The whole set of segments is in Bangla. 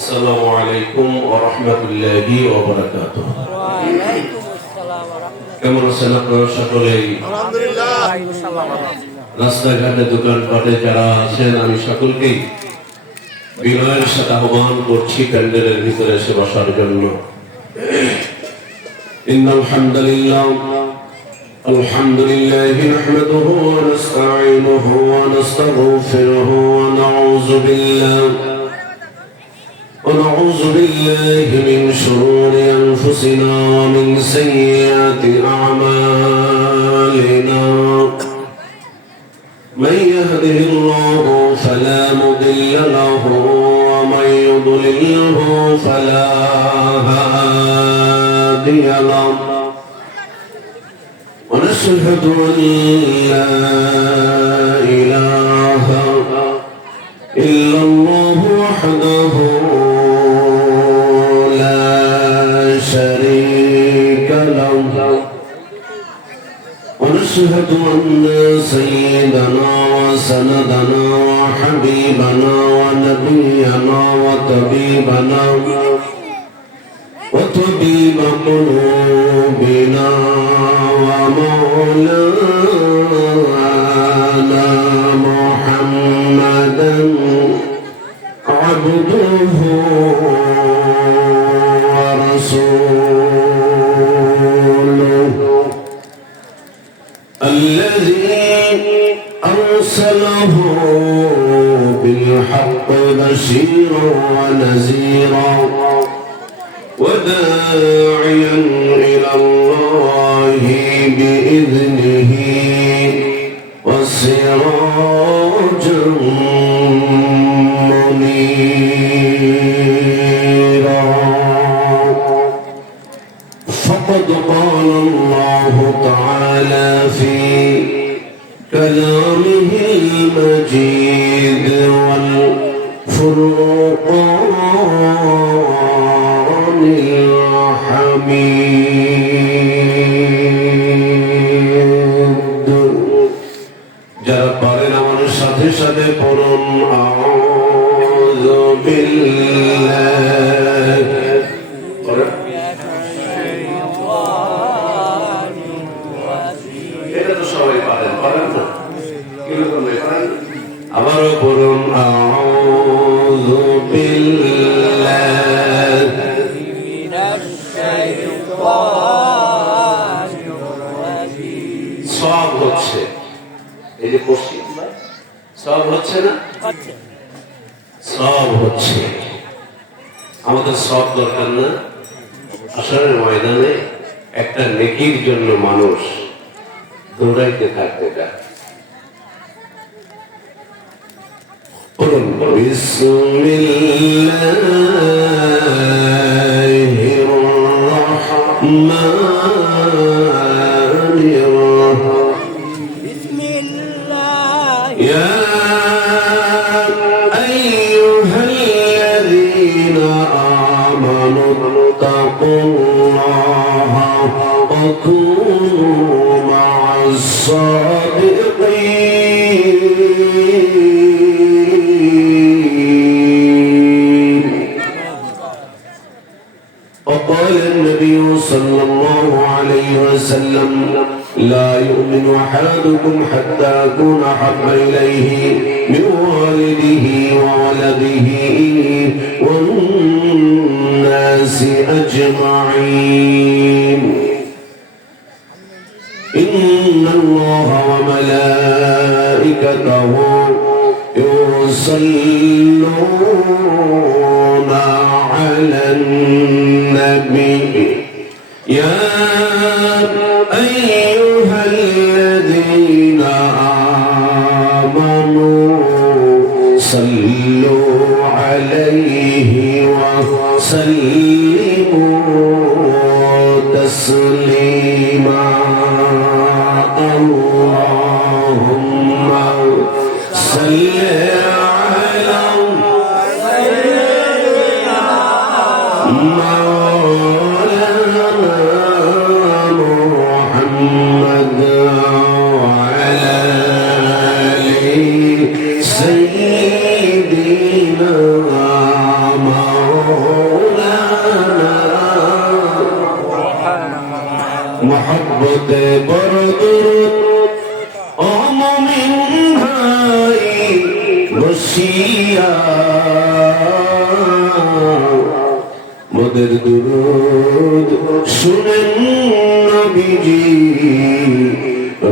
আসসালামু আলাইকুম ওয়া রাহমাতুল্লাহি ওয়া বারাকাতুহু। কেমন আছেন আপনারা সকলেই? আলহামদুলিল্লাহ। রাস্তাঘাটে দোকানপাটে যারা আছেন আমি সকলকেই বিনয়ের সাথে আহ্বান করছি প্যান্ডেলের ভিতরে এসে বসার জন্য। ইন্নাল হামদুলিল্লাহ আলহামদুলিল্লাহি নাহমাদুহু ওয়া নাস্তাঈনুহু ওয়া নাস্তাগফিরুহু ওয়া ونعوذ بالله من شرور أنفسنا ومن سيئات أعمالنا من يهده الله فلا مضل له ومن يضلله فلا هادي له ونشهد أن لا إله إلا الله وحده ونشهد أن سيدنا وسندنا وحبيبنا ونبينا وطبيبنا وطبيب قلوبنا ومولانا محمدا عبده ورسوله الذي أرسله بالحق بشيرا ونذيرا وداعيا إلى الله بإذنه وسراجا منيرا فقد قال الله تعالى في كلامه المجيد والفرقان الحميد যারা পারেন আমার সাথে সাথে পড়ুন আউযু বিল্লাহি আবারও পড়ুন আউযু বিল্লাহি মিনাশ শাইতানির রাজীম। সব হচ্ছে, এই যে পড়ছি সব হচ্ছে না, সব হচ্ছে। আমাদের সব দরকার না। আসরের ময়দানে একটা নেকির জন্য মানুষ দৌড়াইতে থাকতে চায়। বিসমিল্লাহির রহমানির রহিম। ইয়া আইয়ুহাল্লাযীনা আমানু তাকুল্লাহা ওয়া কুনু মা'আস সাদিকিন। وقال النبي صلى الله عليه وسلم لا يؤمن أحدكم حتى أكون أحب إليه من والده وولده والناس أجمعين إن الله وملائكته يصلون على النبي يا أيها الذين آمنوا صلوا عليه وسلموا تسليما اللهم صل على محمد وعلى آل سيدنا محبت بردرد من ভাই বসিয়া মোদের দুরুদ শুনেন নবীজি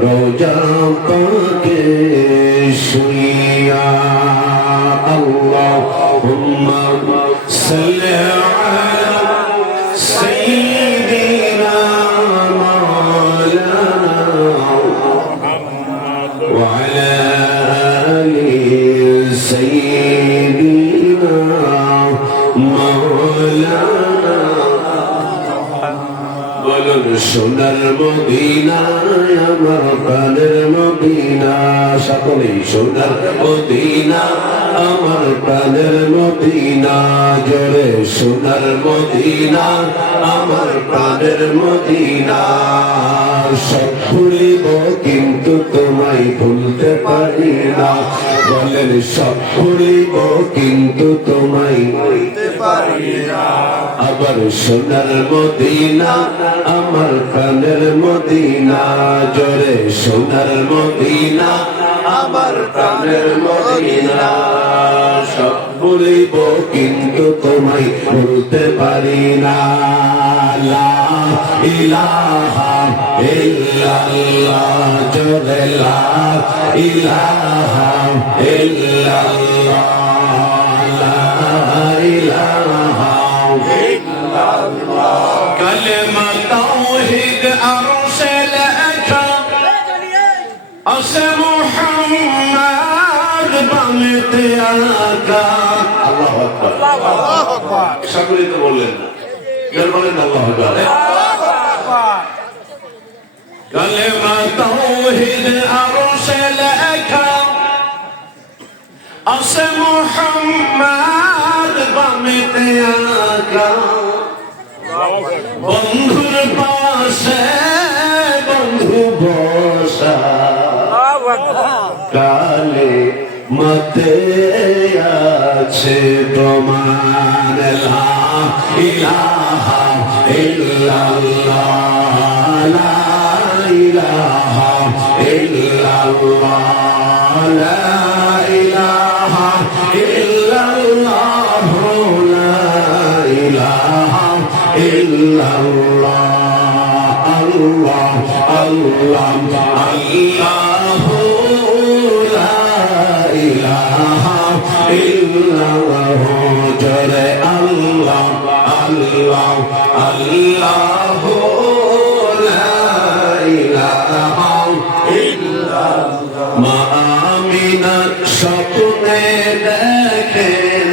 রোজা পাকে শুইয়া আল্লাহুম্মা সাল্লি আলা সাইয়্যিদিনা মাওলানা ওয়া আলা আলি সাইয়্যিদিনা মাওলানা বলুন সোনার মদিনায় আমার প্রাণের মদিনা সকলেই সোনার মদিনা আমার প্রাণের মদিনা জোরে সোনার মদিনা আমার প্রাণের মদিনা সব ভুলিব কিন্তু তোমায় ভুলতে পারি না বলেন সব ভুলিব কিন্তু তোমায় ভুলতে পারি না আবার সোনার মদিনা আমার প্রাণের মদিনা জোরে সোনার মদিনা আমার প্রাণের মদিনা সব ভুলিব কিন্তু তোমায় ভুলতে পারি না লা ইলাহা ইল্লাল্লাহ জোরে লা ইলাহা ইল্লাল্লাহ লা ইলাহা ইল্লাল্লাহ কালেমা তাওহীদ আরশে লেখা আসে মুহাম্মদ বাণীতে আকা আল্লাহু আকবার আল্লাহু আকবার সকলেই তো বললেন না কেন বলেন আল্লাহু আকবার কালেমা তাওহীদ আরশে লেখা আসে মুহাম্মদ বাণীতে আকা বন্ধুর পাশে বন্ধু বসা কালে মতে আছে প্রমাণ লা ইলাহা ইল্লাল্লাহ লা ইলাহা ইল্লাল্লাহ লা ইলাহা ইল্লাল্লাহ লা ইলাহা ইল্লাল্লাহ আল্লাহ আল্লাহ আল্লাহ লা ইলাহা ইল্লাল্লাহ জোরে আল্লাহ আল্লাহ আল্লাহ লা ইলাহা ইল্লাল্লাহ মা আমিনা স্বপ্নে দেখেন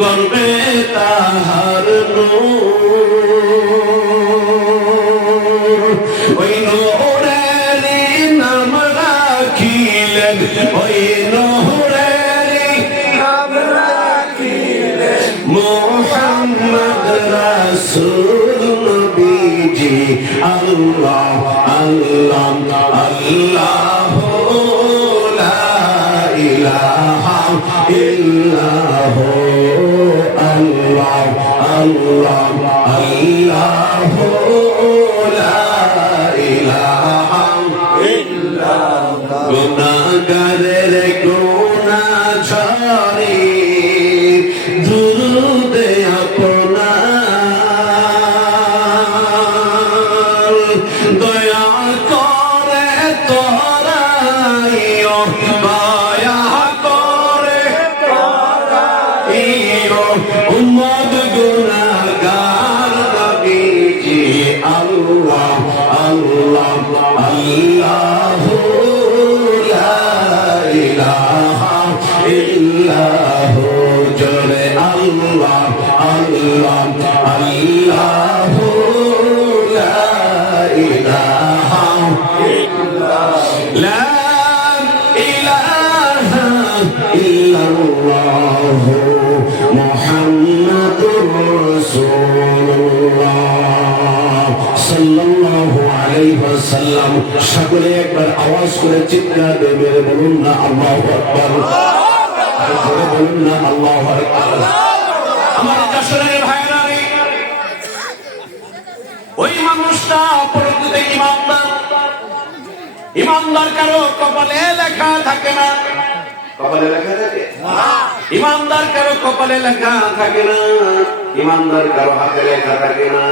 গর্বে তাহার নূর ওই নূরেরই নাম রাখিলেন ওই নূরেরই নাম রাখিলেন মুহাম্মদ রাসূল নবীজি আল্লাহ আল্লাহ আল্লাহ লা ইলাহা ইল্লাল্লাহ আল্লাহ আল্লাহ আল্লাহ লা ইলাহা ইল্লাল্লাহ গুনাহগারের গুনাহ ঝাড়ি দুরুদে আপনার দয়া করে তোরাইও দয়া করে তোরাইও উম্মত গুনাহগার নবীজি আল্লাহ আল্লাহ আল্লাহ লা ইলাহা ইল্লাল্লাহ জোরে আল্লাহ আল্লাহ আল্লাহ লা ইলাহা ইল্লাল্লাহ লা ইলাহা ইল্লাল্লাহ মুহাম্মাদুর রাসূল সকলে একবার আওয়াজ করে চিৎকার দিয়ে মেরে বলুন না আল্লাহু আকবার, জোরে বলুন না আল্লাহু আকবার। আমার যশোরের ভাইরা, ওই মানুষটা প্রকৃত ইমানদার। ইমানদার কারো কপালে লেখা থাকে না, কপালে লেখা থাকে? ইমানদার কারো কপালে লেখা থাকে না, ইমানদার কারো হাতে লেখা থাকে না।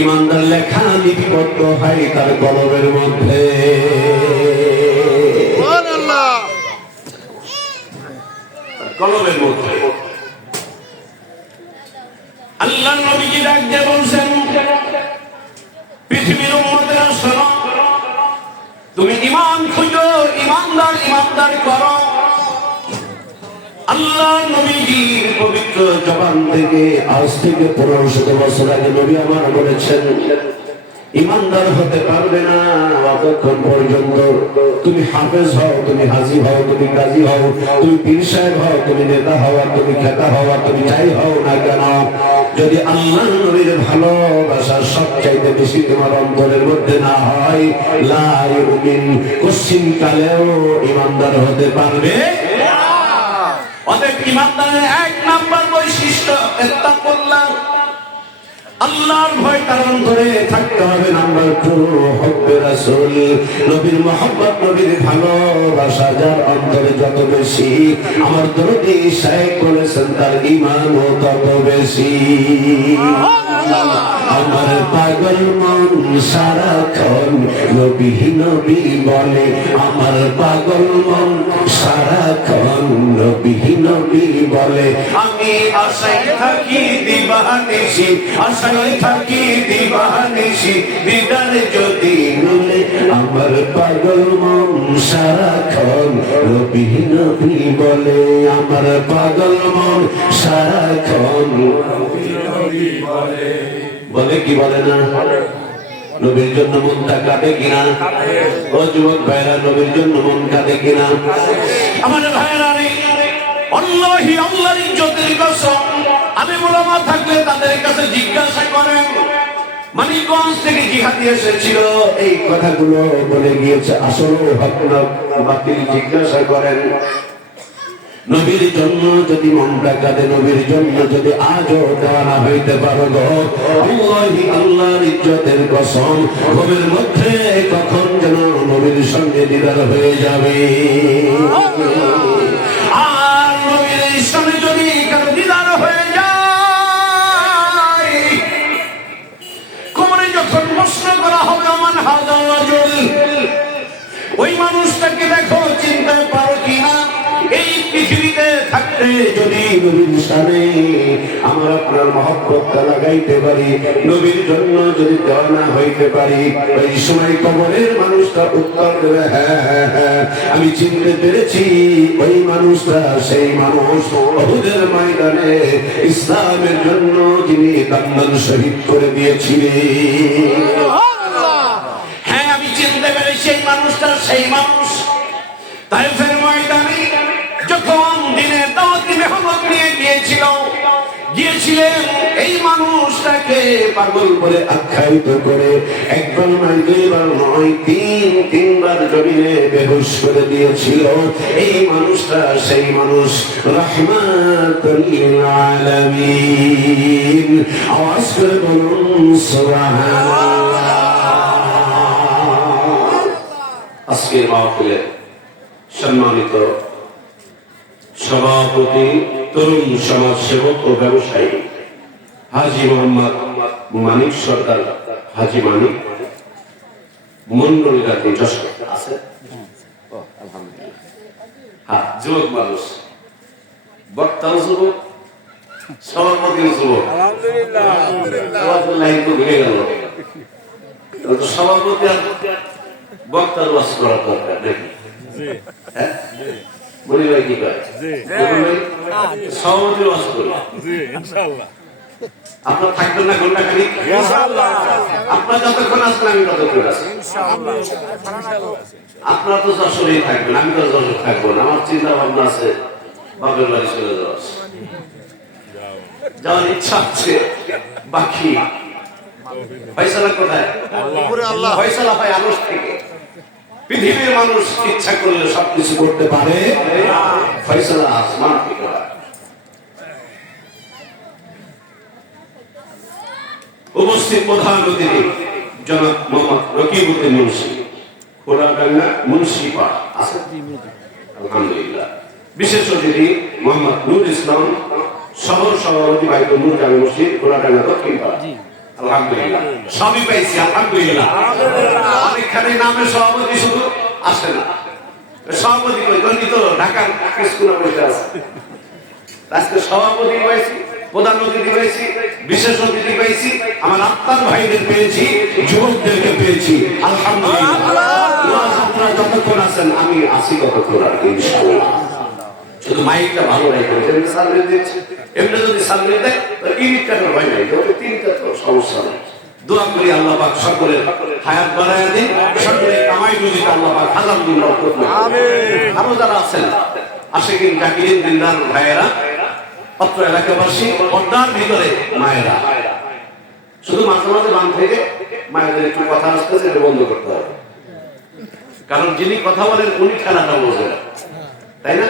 ইমানদার লেখা লিপিবদ্ধ হয় তার কলমের মধ্যে। কলমের মধ্যে আল্লাহ নবীজি ডাক দিয়ে বলছেন, পৃথিবীর উম্মতেরা শোনো, তুমি ঈমান খুঁজো, ঈমানদার ঈমানদার করো। আল্লাহ নবীজির পবিত্র জবান থেকে আজ থেকে 1500 বছর আগে নবী আমার বলেছেন, ঈমানদার হতে পারবে না যতক্ষণ পর্যন্ত তুমি হাফেজ হও, তুমি হাজী হও, তুমি কাজী হও, তুমি পীর সাহেব হও, তুমি নেতা হও, আর তুমি খেতা হও, আর তুমি যাই হও না কেন, যদি আল্লাহ নবীর ভালোবাসা সবচাইতে বেশি তোমার অন্তরের মধ্যে না হয়, লা ইউমিন, কোশ্চিন কালেও ঈমানদার হতে পারবে না। অতএব ঈমানদারের 1 নাম্বার বৈশিষ্ট্য তাকওয়াল্লাহ, আল্লাহর ভয় তার অন্তরে থাকতে হবে। নাম্বার 2 হুব্বে রাসূল, নবীর মহব্বত, নবীর ভালোবাসা যার অন্তরে যত বেশি, আমার দরদি শাইখ বলেছেন তার ঈমানও তত বেশি। আমার পাগল মন সারাক্ষণ নবী নবী বলে, আমার পাগল মন সারাক্ষণ নবী নবী বলে। আমি আশায় থাকি দিবানিশি, আশায় থাকি দিবানিশি, দিদার যদি মিলে। আমার পাগল মন সারাক্ষণ নবী নবী বলে, আমার পাগল মন সারাক্ষণ নবী নবী বলে। বলে কি বলে না? নবীর জন্য মনটা কাঁদে কিনা? ও যুবক ভাইরা, নবীর জন্য মন কাঁদে কিনা? আমার ভাইরা, আল্লাহি আল্লাহর ইজ্জতের কসম, আমি উলামা থাকলে তাদের কাছে জিজ্ঞাসা করেন, মানিকগঞ্জ থেকে জিহাদি এসেছিল, এই কথাগুলো বলে গিয়েছে, আসলে হক না বাতিল জিজ্ঞাসা করেন। নবীর জন্য যদি মনটা কাঁদে, নবীর জন্য যদি আজও দেওয়ানা হইতে পারো গো, আল্লাহি আল্লাহর ইজ্জতের কসম, ঘুমের মধ্যে কখন যেন নবীর সঙ্গে দিদার হয়ে যাবে। আর নবীর সঙ্গে যদি কারো দিদার হয়ে যায়, কোমরে যখন প্রশ্ন করা হবে আমান হাযা রাজুল, ওই মানুষটাকে দেখো, চিনতে পারো কিনা? এই পৃথিবীতে থাকতে যদি নবীর সামনে আমরা আপনার মহব্বতটা লাগাইতে পারি, নবীর জন্য যদি দেওয়ানা হইতে পারি, ওই সময় কবরের মানুষটা উত্তর দেবে, হ্যাঁ হ্যাঁ হ্যাঁ, আমি চিনতে পেরেছি, ওই মানুষটা সেই মানুষ উহুদের ময়দানে ইসলামের জন্য যিনি কান্দান শহীদ করে দিয়েছিলেন। হ্যাঁ, আমি চিনতে পেরেছি এই মানুষটা সেই মানুষ। তায়েফের ময়দানে যখন দিনের দাওয়াতি মেহনত নিয়ে গিয়েছিলেন, এই মানুষটাকে পাগল বলে আখ্যায়িত করে একবার নয়, দুইবার নয়, তিনবার জমিনে বেহুশ করে দিয়েছিল। এই মানুষটা সেই মানুষ, রাহমাতুল লিল আলামিন। আওয়াজ করে বলুন সুবহানাল্লাহ। আজকের মাহফিলে সম্মানিত সভাপতি, তরুণ সমাজ সেবক ও ব্যবসায়ী হাজী মোহাম্মদ মানিক সরকার, হাজী মানিক মন্ডলী রাতে যশোর আছে। হ্যাঁ, যুবক মানুষ, বক্তাও যুবক, সভাপতিও যুবক, আলহামদুলিল্লাহ। ঘুরে গেল সভাপতি আর বক্তার ওয়াজ করা দরকার নাকি? হ্যাঁ, বলি ভাই কি কয়? সভাপতি ওয়াজ করি, আপনার থাকবেন না ঘন্টা খানিক? আপনার যতক্ষণ আসবেন আমি ততক্ষণ আসবো। আপনার তো যশোরেই থাকবেন, আমি তো যশোর থাকবো না। আমার চিন্তা ভাবনা আছে বাপের বাড়ি চলে যাওয়ার ইচ্ছা আছে। বাকি ফয়সালা কোথায়? ফয়সালা হয় আরশ থেকে। পৃথিবীর মানুষ ইচ্ছা করলে সবকিছু করতে পারে, ফয়সালা আসমান থেকে হয়। উপস্থিত প্রধান অতিথি জনাব মোহাম্মদ রকিবউদ্দিন মুন্সি, খোলাডাঙ্গা মুন্সিপাড়া আছে, আলহামদুলিল্লাহ। বিশেষ অতিথি মোহাম্মদ নুর ইসলাম, শহর সভাপতি ভাই নূর জামে মসজিদ, খোলাডাঙ্গা দক্ষিণপাড়া, আলহামদুলিল্লাহ। সবই পাইছি, আলহামদুলিল্লাহ। অনেকখানে নামের সভাপতি শুধু আসে না, সভাপতি তো ঢাকার স্কুলে বসে আছে। আজকে সভাপতি পাইছি, প্রধান অতিথি পেয়েছি, বিশেষ অতিথি পেয়েছি, আমার আত্মার ভাইদের পেয়েছি, যুবকদেরকে পেয়েছি, আলহামদুলিল্লাহ। আপনারা যতক্ষণ আছেন আমি আছি ততক্ষণ, আর ইনশাআল্লাহ। শুধু মাইকটা ভালো রাখবে, সামনে দিচ্ছে, এমনি যদি সামনে দেয় ইট কাটার ভয় নাই, তিনটা তো সমস্যা নেই। দোয়া করি আল্লাহ পাক সকলের হায়াত বাড়ায় দিন, সকলের কামাই রুজিতে আল্লাহ পাক হাজার দিন বরকত দেন। আরো যারা আছেন আশিকিন জাকিরিন দিনদার ভাইয়েরা, অত্র এলাকাবাসী, পর্দার ভিতরে মায়েরা, শুধু মাঝে মাঝে বান থেকে মায়েদের একটু কথা আসতেছে, এটা বন্ধ করতে হবে। কারণ যিনি কথা বলেন উনি খেলাটা বোঝেন, তাই না?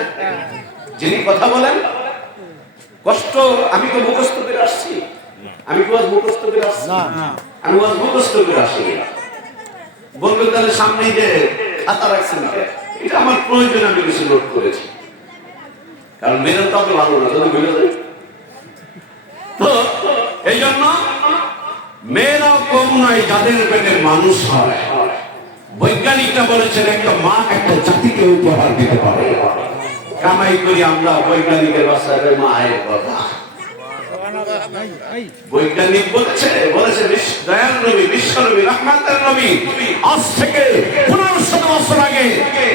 যিনি কথা বলেন কষ্ট, আমি তো মুখস্থ করে আসছি, আমি তো আজ মুখস্থ করে আসছি, আমি আজ মুখস্থ করে আসি। বলবেন তাহলে সামনে যে খাতা রাখছেন, এটা আমার প্রয়োজন, আমি কিছু নোট করেছি, কারণ মেয়েরা তো ভালো না, যদি ভুলে যায়। তো এই জন্য মেয়েরাও কম নয় যাদের পেটে মানুষ হয়। বৈজ্ঞানিকরা বলেছেন একটা মা একটা জাতিকে উপহার দিতে পারে। কামাই করি আমরা বৈজ্ঞানিকের ভাষায় মায়ের কথা। বৈজ্ঞানিক বলেছে দয়াল নবী, বিশ্ব নবী, রহমতের নবী আজ থেকে 1500 বছর আগে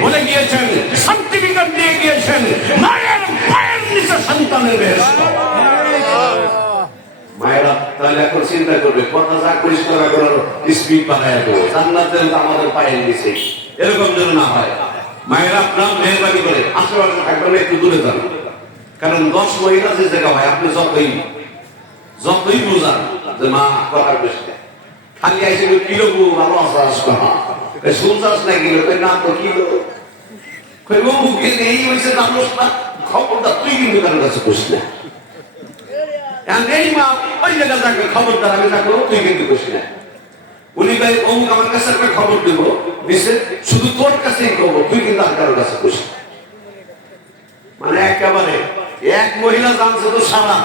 বলে গিয়েছেন, সার্টিফিকেট দিয়ে গিয়েছেন, মায়ের পায়ের নিচে সন্তানের বেহেশত। মায়েরা তাহলে এখন চিন্তা করবে, কথা যা করিস করা করার স্পিড বাড়ায় দেবো, জান্নাতের আমাদের পায়ের নিচে, এরকম যেন না হয়। মায়েরা আপনার মেহরবানি করে আশেপাশে থাকবেন, একটু দূরে যান। কারণ 10 মহিলা যে জায়গা হয়, আপনি যতই বোঝান যে মা কথা বেশি, খালি আইসে কিলো ভালো আসাস করা শুনছাস না, কিলো না তো কিলো এই হয়েছে জানোস না, খবরটা তুই কিন্তু কারোর কাছে করিস না। এই মা ওই জায়গা থাকবে, খবরদার আমি থাকবো, তুই কিন্তু করিস না। উনি ভাই অমুক আমার কাছে একটা খবর দেব দিচ্ছে, শুধু তোর কাছেই খবর, তুই কিন্তু আর কারোর কাছে করিস। মানে একেবারে এক মহিলা জানছে তো সারা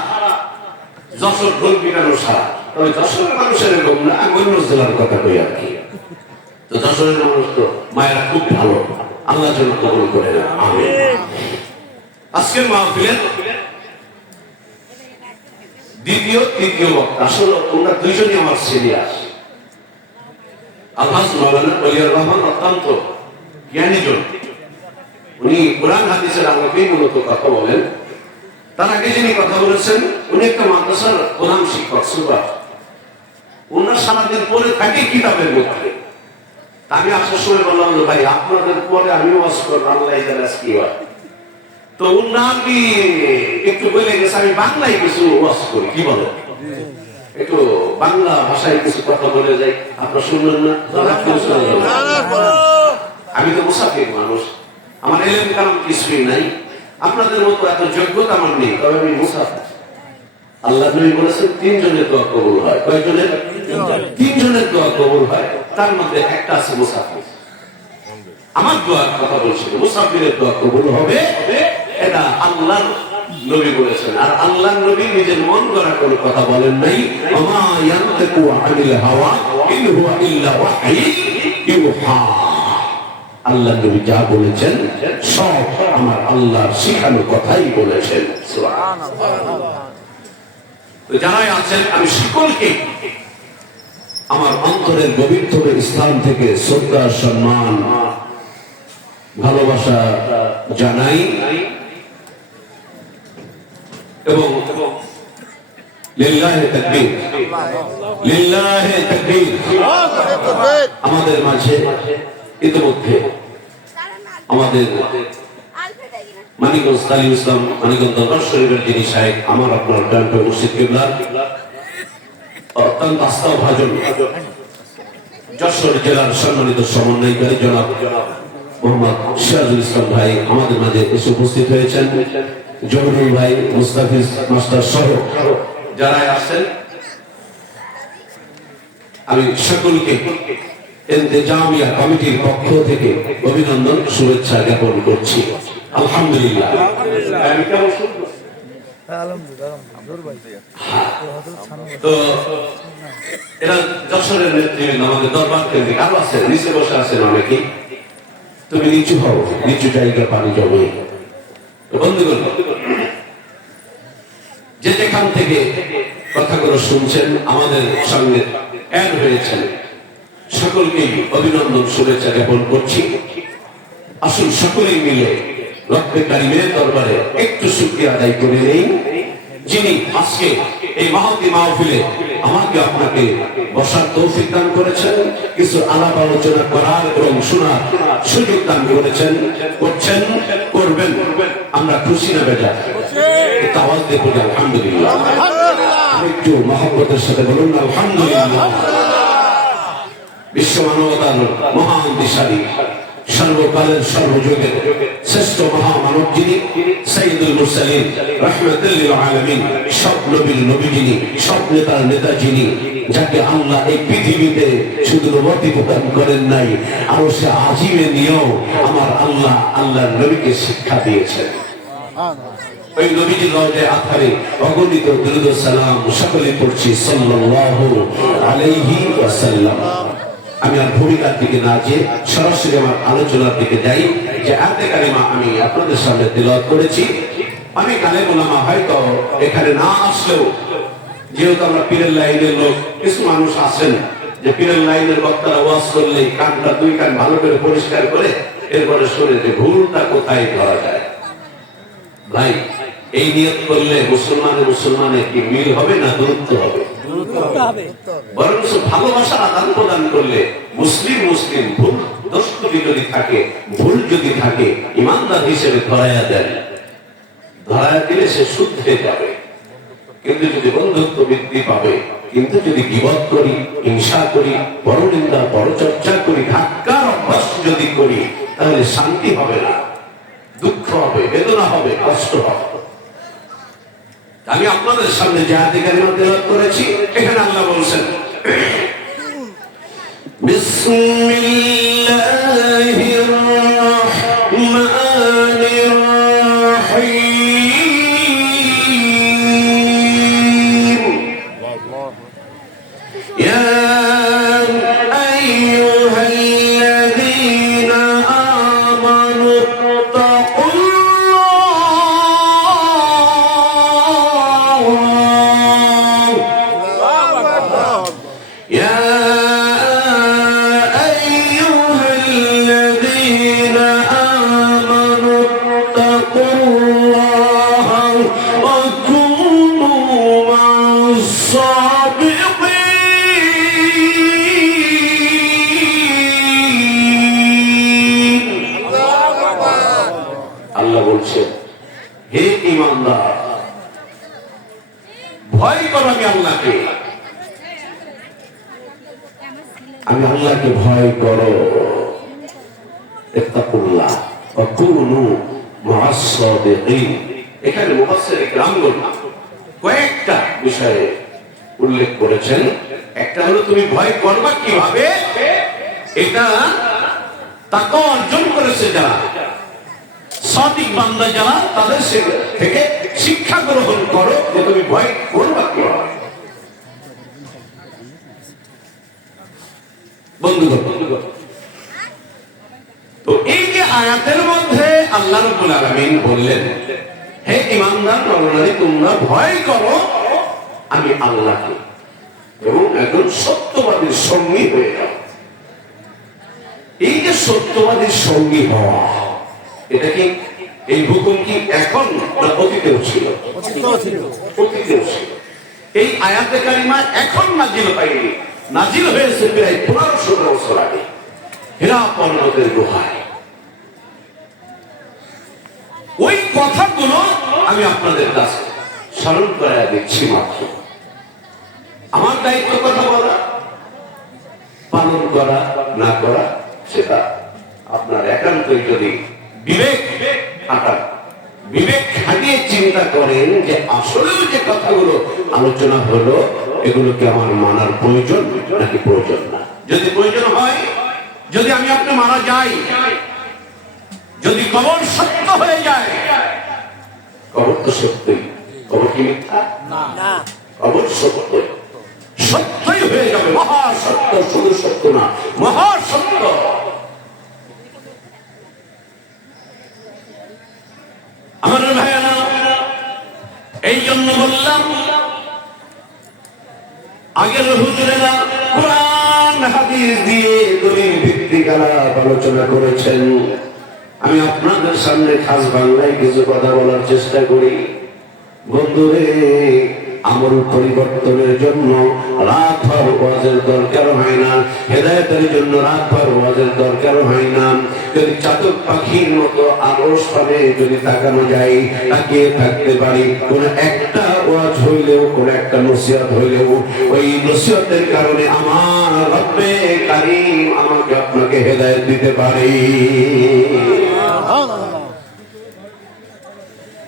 যশোর ঢোল পিটানো সারা, তবে যশোরের মানুষের এরকম না, আমি অন্য জেলার কথা কই আর কি। তো যশোরের মানুষ তো মায়েরা খুব ভালো, আল্লাহ যেন কবুল করে দেন, আমিন। আজকের মাহফিলের দ্বিতীয় তৃতীয় বক্তা, আসলে তোমরা দুইজনই আমার সিরিয়াস। আলহাজ মাওলানা ওলিয়ার রহমান অত্যন্ত জ্ঞানীজন, উনি কোরআন হাদিসের আলোকেই মূলত কথা বলেন। তার আগে যিনি কথা বলেছেন উনি একটা মাদ্রাসার প্রধান শিক্ষক, সুপার। ওনার সারাদিন পরে থাকে কিতাবের মধ্যে। আমি আসার সময় বললাম যে ভাই আপনাদের পরে আমিও ওয়াজ করবো, আল্লাহ জানে কি হয়। তো উনার কি একটু বলে গেছে আমি বাংলায় কিছু ওয়াজ করি, কি বলো একটু বাংলা ভাষায় কিছু কথা বলে যাই, আপনারা শুনলেন না? আমি তো মুসাফির মানুষ, আমার এলেম কালাম কিছুই নাই, আপনাদের মতো এত যোগ্যতা আমার নেই, তবে আমি মুসাফির। আল্লাহ নবী বলেছেন 3 জনের দোয়া কবুল হয়। কয়জনের? 3 জনের দোয়া কবুল হয়, তার মধ্যে একটা আছে মুসাফির। আমার দোয়ার কথা বলছিল, মুসাফিরের দোয়া কবুল হবে, এটা আল্লাহ নবী বলেছেন। আর আল্লাহ নবী নিজের মন গড়া কোনো কথা বলেন নাই। ওমা ইয়ানতিকু আনিল হাওয়া ইন হুয়া ইল্লা ওয়াহয়ুন ইউহা। আল্লাহ নবী যা বলেছেন সব আমার আল্লাহর শিখানো কথাই বলেছেন, সুবহানাল্লাহ। তো যারাই আছেন আমি সকলকে আমার অন্তরের গভীর থেকে ইসলাম থেকে শ্রদ্ধা, সম্মান, ভালোবাসা জানাই এবং লিল্লাহি তাকবীর, লিল্লাহি তাকবীর। আমাদের মাঝে ইতিমধ্যে আমাদের মানিকগঞ্জ তালিম ইসলাম মানিকগঞ্জ দরবার শরীফের যিনি সাহেব, আমার আপনার ডাক্তার মুর্শিদ কিবলা, অত্যন্ত আস্থাভাজন যশোর জেলার সম্মানিত সমন্বয়কারী জনাব মোহাম্মদ সিরাজুল ইসলাম ভাই আমাদের মাঝে এসে উপস্থিত হয়েছেন। জহুরুল ভাই, মুস্তাফিজ মাস্টার সহ যারা আসেন, আমি সকলকে ইন্তেজামিয়া কমিটির পক্ষ থেকে অভিনন্দন শুভেচ্ছা জ্ঞাপন করছি। আলহামদুলিল্লাহ। তো এরা যশোরের নেতৃবৃন্দ, আমাদের দরবার কেন্দ্রিক আরো আছেন, নিচে বসে আছেন অনেকেই। তুমি নিচু হও, নিচু জায়গা পানি জমে। বন্ধুগণ, যে যেখান থেকে কথাগুলো শুনছেন, আমাদের সঙ্গে অ্যাড হয়েছেন, সকলকেই অভিনন্দন শুভেচ্ছা জ্ঞাপন করছি। আসুন সকলেই মিলে রব্বে কারিমের দরবারে একটু শুকরিয়া আদায় করে নেই, যিনি আজকে এই মাহফিল মাহফিলে আমাকে আপনাকে বসার তৌফিক দান করেছেন, কিছু আলাপ আলোচনা করার এবং শোনার সুযোগ দান করেছেন, করছেন, করবেন। আমরা খুশি না বেজা? একটু আওয়াজ দিয়ে বলি আলহামদুলিল্লাহ। একটু মহব্বতের সাথে বলুন আলহামদুলিল্লাহ। বিশ্ব মানবতার মহান দিশারি, সর্বকালের সর্বযুগের শ্রেষ্ঠ মহামানব যিনি, সাইয়্যিদুল মুরসালিন রাহমাতুল লিল আলামিন, সব নবীর নবী যিনি, সব নেতার নেতা যিনি, যাকে আল্লাহ এই পৃথিবীতে শুধু নবুয়ত প্রদান করেন নাই, আরশে আজিমে নিয়েও আমার আল্লাহ আল্লাহর নবীকে শিক্ষা দিয়েছেন। ওই নবীজির রওজায়ে আতহারে অগণিত দুরূদ ও সালাম সকলে পড়ছি সাল্লাল্লাহু আলাইহি ওয়াসাল্লাম। আমি আর ভূমিকার দিকে না যেয়ে সরাসরি আমার আলোচনার দিকে যাই। যে আয়াতে কারিমা আমি আপনাদের সামনে তিলাওয়াত করেছি, আমি কালেম উলামা হয়তো এখানে না আসলেও, যেহেতু আমরা পীরের লাইনের লোক, কিছু মানুষ আছেন যে পীরের লাইনের বক্তারা ওয়াজ করলেই কানটা দুই কান ভালো করে পরিষ্কার করে এরপরে শুনে যে ভুলটা কোথায় ধরা যায়। ভাই, এই নিয়ত করলে মুসলমানের কি মিল হবে না দূরত্ব হবে? বরং ভালোবাসার আদান প্রদান করলে মুসলিম ভুল দোষ যদি থাকে, ভুল যদি থাকে, ইমানদার হিসেবে ধরাইয়া দেন। ধরাইয়া দিলে সে শুদ্ধে যাবে, কিন্তু যদি বন্ধুত্ব বৃদ্ধি পাবে। কিন্তু যদি গীবত করি, হিংসা করি, পরনিন্দা পরচর্চা করি, ধাক্কার অভ্যাস যদি করি, তাহলে শান্তি হবে না, দুঃখ হবে, বেদনা হবে, কষ্ট হবে। আমি আপনাদের সামনে যে আয়াতে কারিমা তেলাওয়াত করেছি, এখানে আল্লাহ বলছেন বিসমিল্লাহির রাহমানির রাহিম। ইয়া আইয়ুহাল্লাযীনা আমানু আমি আল্লাহকে ভয় করো, ইত্তাকুল্লাহ ওয়া কুনু মা'আস সাদিকিন। এখানে মুফাসসির ইকরামগণ কয়েকটা বিষয়ে উল্লেখ করেছেন। একটা হলো তুমি ভয় করবা কিভাবে, এটা তাকওয়া অর্জন করেছে যারা, সাদিক বান্দা যারা, তাদের থেকে শিক্ষা গ্রহণ করো যে তুমি ভয় করবা কিভাবে। বন্ধুগণ, তো এই যে আয়াতের মধ্যে আল্লাহ রাব্বুল আলামিন বললেন, হে ঈমানদার নরনারী, তোমরা ভয় করো আমি আল্লাহকে এবং একজন সত্যবাদীর সঙ্গী হয়ে যাও। এই যে সত্যবাদীর সঙ্গী হওয়া, এটা কি, এই হুকুম কি এখন না অতীতেও ছিল? অতীতেও ছিল। এই আয়াতে কারিমা এখন নাজিল হয়নি, নাজিল হয়েছে প্রায় 1500 বছর আগে হিরা পর্বতের গুহায়। ওই কথাগুলো আমি আপনাদের কাছে স্মরণ করাইয়া দিচ্ছি মাত্র। আমার দায়িত্ব কথা বলা, পালন করা না করা সেটা আপনার একান্তই যদি বিবেক খাটিয়ে চিন্তা করেন যে আসলেও যে কথাগুলো আলোচনা হলো এগুলোকে আমার মানার প্রয়োজন নাকি প্রয়োজন না। যদি প্রয়োজন হয়, যদি আমি আপনি মারা যাই, যদি কবর সত্য হয়ে যায়, কবর তো সত্যই, কবর কি মিথ্যা না, কবর সত্য, সত্যই হয়ে যাবে, মহাসত্য, শুধু সত্য না মহাসত্য। আমার ভাইয়েরা, এই জন্য বললাম আগের হুজুরেরা কোরআন হাদিস দিয়ে দলিল ভিত্তিক আলোচনা করেছেন। আমি আপনাদের সামনে খাস বাংলায় কিছু কথা বলার চেষ্টা করি। বন্ধুরে, আমল পরিবর্তনের জন্য রাতভর ওয়াজের দরকার হয় না, হেদায়েতের জন্য রাতভর ওয়াজের দরকার হয় না। যদি চাতক পাখির মতো আলস ভাবে যদি তাকানো যায়, তাকিয়ে থাকতে পারি, কোন একটা ওয়াজ হইলেও, কোন একটা নসিহত হইলেও, ওই নসিহতের কারণে আমার রব্বে কারীম আমাকে আপনাকে হেদায়েত দিতে পারে।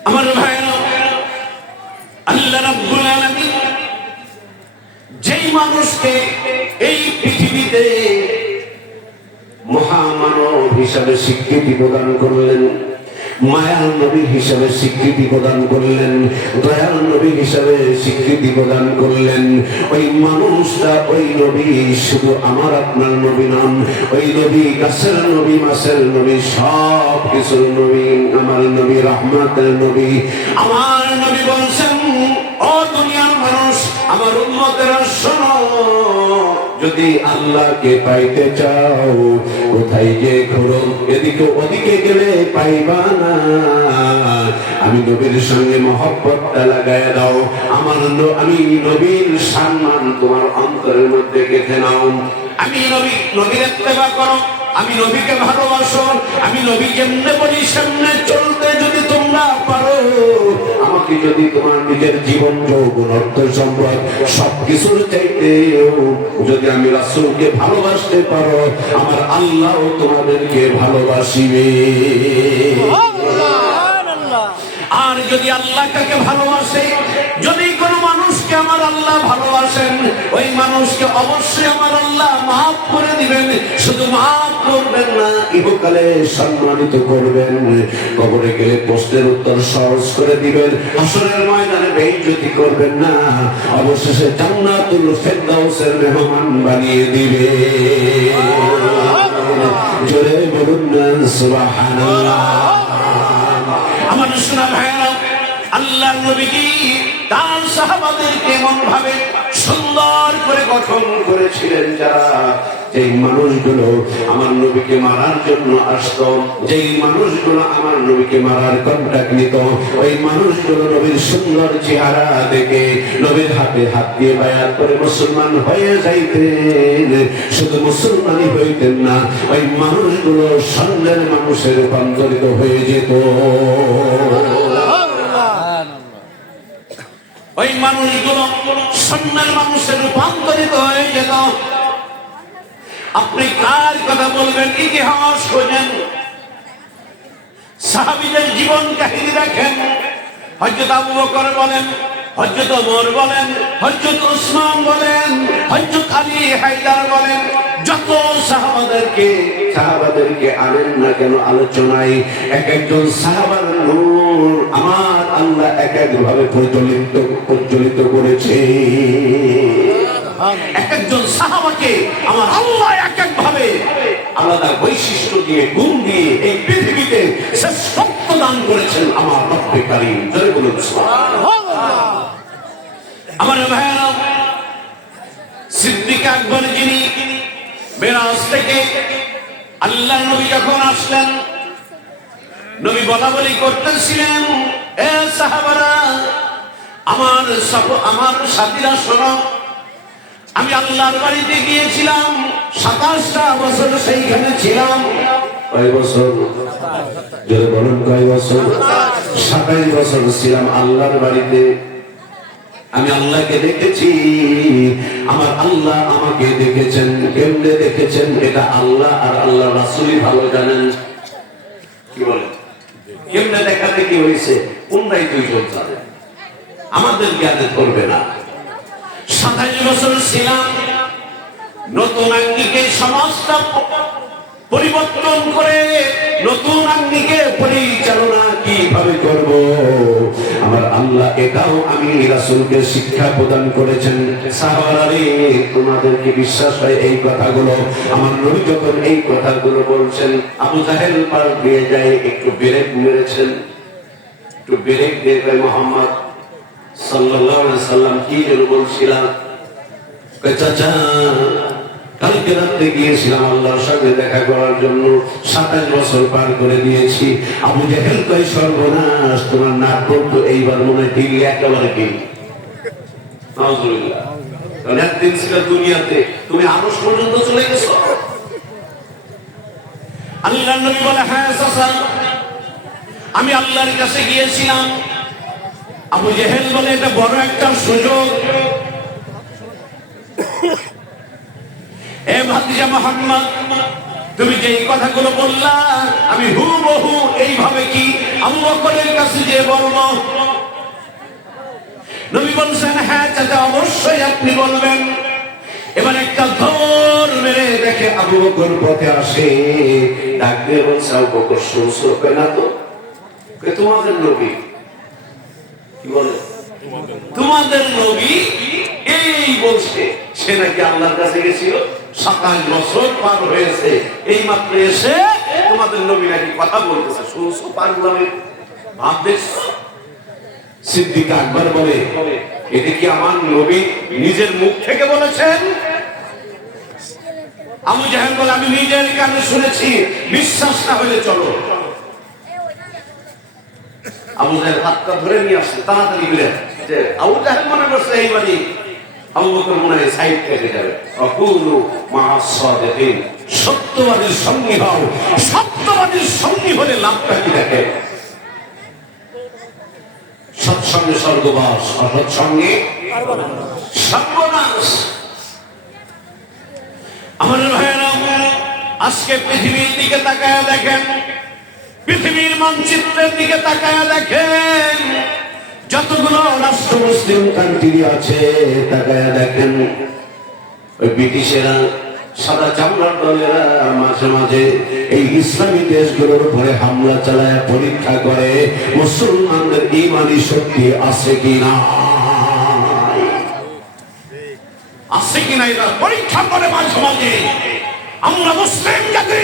আমার ভাইরা, আল্লাহ রাব্বুল আলামিন যেই মানুষকে এই পৃথিবীতে মহামানব হিসাবে স্বীকৃতি প্রদান করলেন, মায়ার নবী হিসাবে স্বীকৃতি প্রদান করলেন, দয়াল নবী হিসাবে স্বীকৃতি প্রদান করলেন, ওই মানুষটা, ওই নবী শুধু আমার আপনার নবী নন, ওই নবী গাছের নবী, মাছের নবী, সব কিছুর নবী, আমার নবী রহমতের নবী। আমার নবী বলছেন, ও দুনিয়ার মানুষ, আমার উম্মতেরা শোনো, যদি আল্লাহকে পাইতে চাও কোথায় যে ঘোরো, এদিকে ওদিকে গেলে পাইবা না। আমি নবীর সঙ্গে মহব্বতটা লাগায় দাও, আমি নবীর সম্মান তোমার অন্তরের মধ্যে গেঁথে নাও। আমি নবীর ইত্তেবা করো, আমি নবীকে ভালোবাসো, আমি নবী যেমনে বলি সামনে চলতে যদি তোমরা পারো, আমাকে যদি তোমার নিজের জীবন, যৌবন, অর্থ, সম্পদ সবকিছুর চাইতে যদি আমি রাসূলকে ভালোবাসতে পারো, আমার আল্লাহ তোমাদেরকে ভালোবাসিবে। আর যদি আল্লাহ কাকে ভালোবাসে, যদি কোন মানুষকে আমার আল্লাহ ভালোবাসেন, ওই মানুষকে অবশ্যই আমার আল্লাহ মাফ করে দিবেন। শুধু মাফ করবেন না, ইহকালে সম্মানিত করবেন, কবরে গেলে প্রশ্নের উত্তর সহজ করে দিবেন, হাসরের ময়দানে বেইজ্জতি করবেন না, অবশেষে জান্নাতুল ফেরদাউসের মেহমান বানিয়ে দিবে। জোরে বলুন না সুবহানাল্লাহ। আমার শোনা ভাইরা, আল্লাহ নবীজি তার সাহাবাদেরকে এমন ভাবে সুন্দর করে গঠন করেছিলেন, যারা যেই মানুষগুলো আমার নবীকে মারার জন্য আসতো, যেই মানুষগুলো আমার নবীকে মারার কন্ট্যাক্ট নিত, ওই মানুষগুলো নবীর সুন্দর চেহারা দেখে নবীর হাতে হাত দিয়ে বায়াত করে মুসলমান হয়ে যাইতেন। শুধু মুসলমানই হইতেন না, ওই মানুষগুলো স্বর্ণের মানুষে রূপান্তরিত হয়ে যেত। ওই মানুষগুলো স্বর্ণের মানুষে রূপান্তরিত হয়ে যেত। আপনি কার কথা বলবেন? ইতিহাস খোঁজেন, সাহাবীদের জীবন কাহিনী দেখেন। হযরত আবু বকর বলেন, হযরত ওমর বলেন, হযরত উসমান বলেন, হযরত আলী হায়দার বলেন, যত সাহাবাদেরকে আনেন না কেন আলোচনায়, এক একজন সাহাবার নূর আমার আল্লাহ এক এক ভাবে প্রজ্বলিত করেছে। এক একজন সাহাবাকে আমার আল্লাহ এক এক ভাবে আলাদা বৈশিষ্ট্য দিয়ে, গুণ দিয়ে এই পৃথিবীতে শ্রেষ্ঠত্ব দান করেছেন আমার রব্বে কারীম। জয় বলুন সুবহানাল্লাহ। আমার ভাইয়েরা, সিদ্দিক আকবর যিনি মেরাজ থেকে আল্লাহ নবী যখন আসলেন, নবী বলা বলি করতেছিলেন, এ সাহাবারা, আমার সাথীরা শোনো, আমি আল্লাহর বাড়িতে গিয়েছিলাম, 27টা বছর সেইখানে ছিলাম। কয় বছর? যদি বলুন কয় বছর? 27 বছর ছিলাম আল্লাহর বাড়িতে। আমি আল্লাহকে দেখেছি, আমার আল্লাহ আমাকে দেখেছেন। কেমনে দেখেছেন এটা আল্লাহ আর আল্লাহ রাসূলই ভালো জানেন। কি বলে কেমনে দেখা দেখি হয়েছে কোনটাই দুইজন জানে, আমাদের জ্ঞানে ধরবে না। 27 বছর ছিলাম, নতুন আঙ্গিকে সমাজটা পরিবর্তন করে নতুন আঙ্গিকে পরিচালনা কিভাবে করব, আমার আল্লাহ এটাও আমি রাসূলকে শিক্ষা প্রদান করেছেন। সাহাবারা রে, তোমাদেরকে বিশ্বাস হয় এই কথাগুলো? আমার নবী যখন এই কথাগুলো বলছেন, আবু জাহেল পার দিয়ে যায়, একটু ব্রেক মেরেছেন, একটু ব্রেক দিয়ে মুহাম্মদ সাল্লাল্লাহু আলাইহি সাল্লাম কি যেন বলছিলাম, চাচা কালকে রাতে গিয়েছিলাম আল্লাহর সঙ্গে দেখা করার জন্য, 27 বছর পার করে দিয়েছি। আবু জাহেল কয়, সর্বনাশ, তোমার নাক বলতো এইবার মনে হয় ঢিল একেবারে ঢিল। নাউজুবিল্লাহ, কারণ একদিন ছিল দুনিয়াতে, তুমি আরশ পর্যন্ত চলে গেছো। আল্লাহর নবী বলে, হ্যাঁ চাচা, আমি আল্লাহর কাছে গিয়েছিলাম। আবু জাহেল বলে, এটা বড় একটা সুযোগ। এ ভাতিজা মুহাম্মদ, তুমি যে এই কথাগুলো বললা, আমি হুবহু এইভাবে কি আবু বকরের কাছে যে বলবো? নবী বলছেন, হ্যাঁ চাচা, অবশ্যই আপনি বলবেন। এবার একটা দৌড় মেরে দেখে আবু বকর পথে আসে, ডাক দিয়ে বলছে, আবু বকর শুনছো না তো? তোমাদের নবী কি বলে, তোমাদের নবী এই বলছে, সে নাকি আল্লাহর কাছে গেছিল, 27 বছর পার হয়েছে, এই মাত্র এসে তোমাদের নবী নাকি কথা বলতেছে, শুনছো? পাগলামে ভাব দেখছো? সিদ্দিক আকবর বলে, এটা কি আমার নবী নিজের মুখ থেকে বলেছেন? আবু জাহেল বলে, আমি নিজের কানে শুনেছি, বিশ্বাস না হলে চলো। আবু জাহেল হাতটা ধরে নিয়ে আসছে তাড়াতাড়ি বলে, যে আবু জাহেল মনে করছে এই বাড়ি আবু বকর মনে হয় সাইড থেকে যাবে। আকুলু মা'আস সাদিকিন, সত্যবাদীর সঙ্গী হও। সত্যবাদীর সঙ্গী হলে লাভটা কি দেখে? সৎসঙ্গে স্বর্গবাস, অসৎসঙ্গে সর্বনাশ। আমার ভাইয়েরা, আজকে পৃথিবীর দিকে তাকায়া দেখেন, পৃথিবীর মানচিত্রের দিকে তাকায়া দেখেন, যতগুলো রাষ্ট্র মুসলিম কান্ট্রি আছে তাকায়া দেখেন, ওই ব্রিটিশেরা, সাদা চামড়ার দলেরা মাঝে মাঝে এই ইসলামী দেশগুলোর উপরে হামলা চালায় পরীক্ষা করে মুসলমানদের ঈমানি শক্তি আছে কিনা, আছে কিনা এটা পরীক্ষা করে মাঝে মাঝে। আমরা মুসলিম জাতি,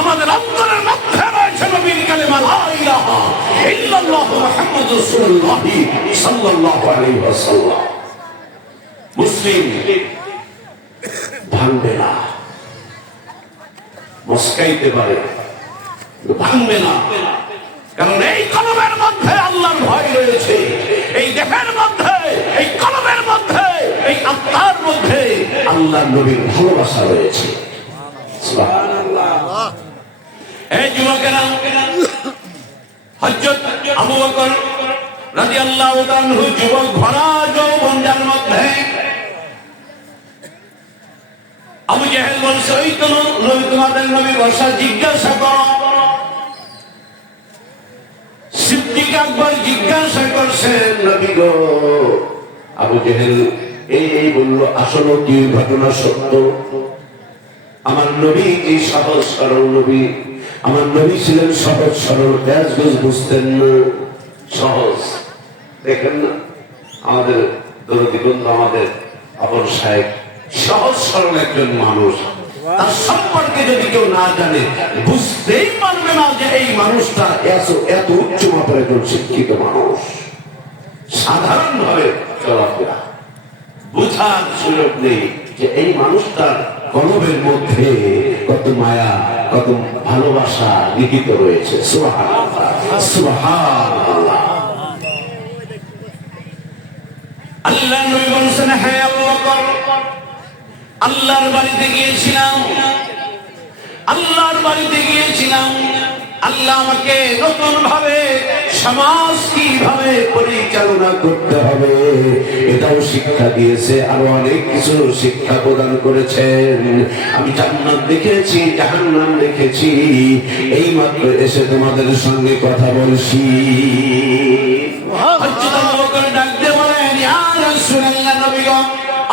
আমাদের অন্তরের মধ্যে রয়েছে নবীর কালেমা লা ইলাহা ইল্লাল্লাহু মুহাম্মাদুর রাসূলুল্লাহ সাল্লাল্লাহু আলাইহি ওয়াসাল্লাম। মুসলিম ভাঙবে না, মস্কাইতে পারে, ভাঙবে না, কারণ এই কলমের মধ্যে আল্লাহর ভয় রয়েছে, এই দেহের মধ্যে, এই কলমের মধ্যে, এই আত্মার মধ্যে আল্লাহর নবীর ভালোবাসা রয়েছে। সুবহানাল্লাহ। এই যুবকেরা, হযরত আবু বকর রাদিয়াল্লাহু তাআলা যুবক ভরা যৌবনের মধ্যে, আবু জাহেল বলছে, ওই তো নবী, তোমাদের নবী বর্ষা, জিজ্ঞাসা করো। সিদ্দিক আকবর জিজ্ঞাসা করছেন, নবী গো, আবু জাহেল এই বললো, আসলে কি ঘটনা সত্য? আমার নবী কি সহজ সরল নবী, আমার নবী ছিলেন সহজ সরল, ব্যাস বুঝতেন না, সহজ। দেখেন না আমাদের দরদি বন্ধু, আমাদের আবর সাহেব, সহজ সরল একজন মানুষ, তার সম্পর্কে যদি কেউ না জানে বুঝতেই পারবে না যে এই মানুষটা এত উচ্চ মাত্রার একজন শিক্ষিত মানুষ। সাধারণ ভাবে চলাফেরা, বোঝার সুযোগ নেই যে এই মানুষটার কলবের মধ্যে কত মায়া, কত ভালোবাসা নিহিত রয়েছে। সুবহানাল্লাহ, সুবহানাল্লাহ। আল্লাহ নবী বলেছেন, হ্যাঁ আবু বকর, আল্লাহর বাড়িতে গিয়েছিলাম, আল্লাহর বাড়িতে গিয়েছিলাম, আল্লাহ আমাকে নতুন ভাবে সমাজ কিভাবে পরিচালনা করতে হবে এটাও শিক্ষা দিয়েছে, আরো অনেক কিছু শিক্ষা প্রদান করেছেন। আমি জান্নাত দেখেছি, জাহান্নাম দেখেছি, এই মাত্র এসে তোমাদের সঙ্গে কথা বলছি।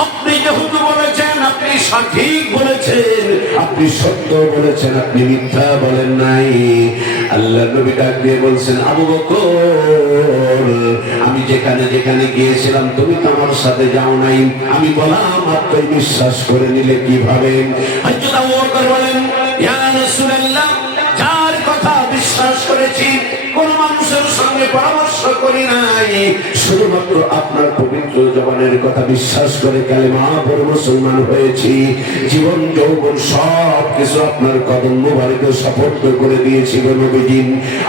আপনি যেহেতু বলেছেন, আপনি সঠিক বলেছেন, আপনি সত্য বলেছেন, আপনি মিথ্যা বলেন নাই। আল্লাহ নবী ডাক দিয়ে বলছেন, আবু বকর, আমি যেখানে যেখানে গিয়েছিলাম তুমি তো আমার সাথে যাও নাই, আমি বললাম মাত্রই বিশ্বাস করে নিলে কিভাবে? হযরত আবু বকর বলেন, ইয়া রাসূলুল্লাহ, যার কথা বিশ্বাস করেছি, কোন মানুষের সঙ্গে পরামর্শ করি নাই, শুধুমাত্র আপনার পবিত্র জবানের কথা বিশ্বাস করে কালেমা পড়ে মুসলমান হয়েছি। জীবন যৌবন সব কিছু আপনার কদম মুবারকে সুপর্দ করে দিয়েছি গো নবীজি।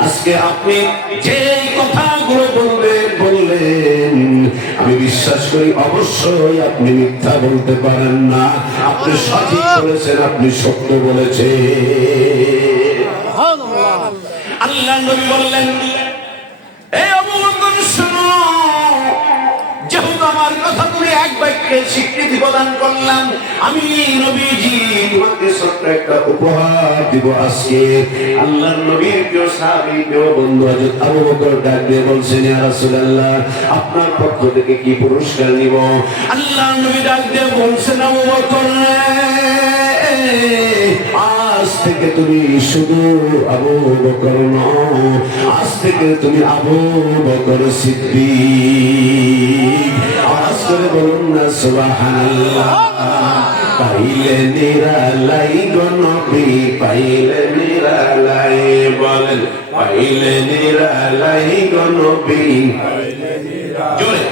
আজকে আপনি যে কথাগুলো বললেন আমি বিশ্বাস করি, অবশ্যই আপনি মিথ্যা বলতে পারেন না, আপনি সঠিক বলেছেন, আপনি সত্য বলেছেন। আল্লাহ নবী বললেন, এই আবু বকর শোনো, যেহেতু আমার কথা তুমি এক বাক্যে স্বীকৃতি প্রদান করলাম, আমি নবীজি তোমাকে ছোট্ট একটা উপহার দিব আজকে। আল্লাহ নবীর প্রিয় সাহাবী, প্রিয় বন্ধু হযরত আবু বকর ডাক দিয়ে বলছেন, ইয়া রাসূলুল্লাহ, আপনার পক্ষ থেকে কি পুরস্কার নিব? আল্লাহ নবী ডাক দিয়ে বলছেন, আবু বকর, আজ থেকে তুমি শুধু আবু বকর নও, আজ থেকে তুমি আবু বকর সিদ্দিক। আওয়াজ করে বলুন না সুবহানাল্লাহ। পাইলে নিরালাই গো নবী, পাইলে নিরালাই, বলেন পাইলে নিরালাই গো নবী, জোরে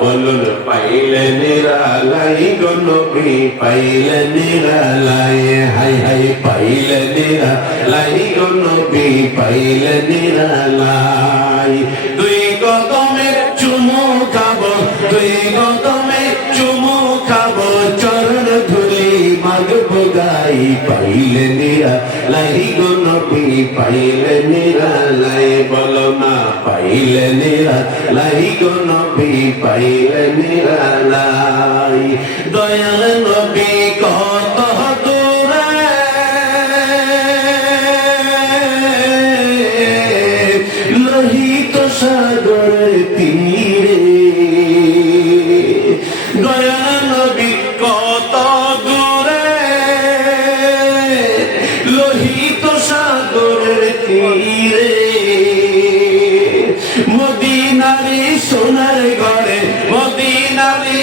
বলুন পাইলে নিরালাই গো নবী, পাইলে নিরালাই, হাই হাই পাইলে নিরালাই গো নবী, পাইলে নিরালাই। দুই কদমে চুমু খাবো, দুই কদমে চুমু খাবো, চরণ ধুলি মাগবো গাই, পাইলে নিরালাই গো নবী, পাইলে নিরালাই, বলো না পাইলে নিরালাই গো নবী, পাইলে নিরালাই। দয়াল নবী কত দূরে, লোহিত সাগরের তীরে, দয়াল নবী কত দূরে, লোহিত সাগরের তীরে, মদিনারি সোনার ঘরে, মদিনারি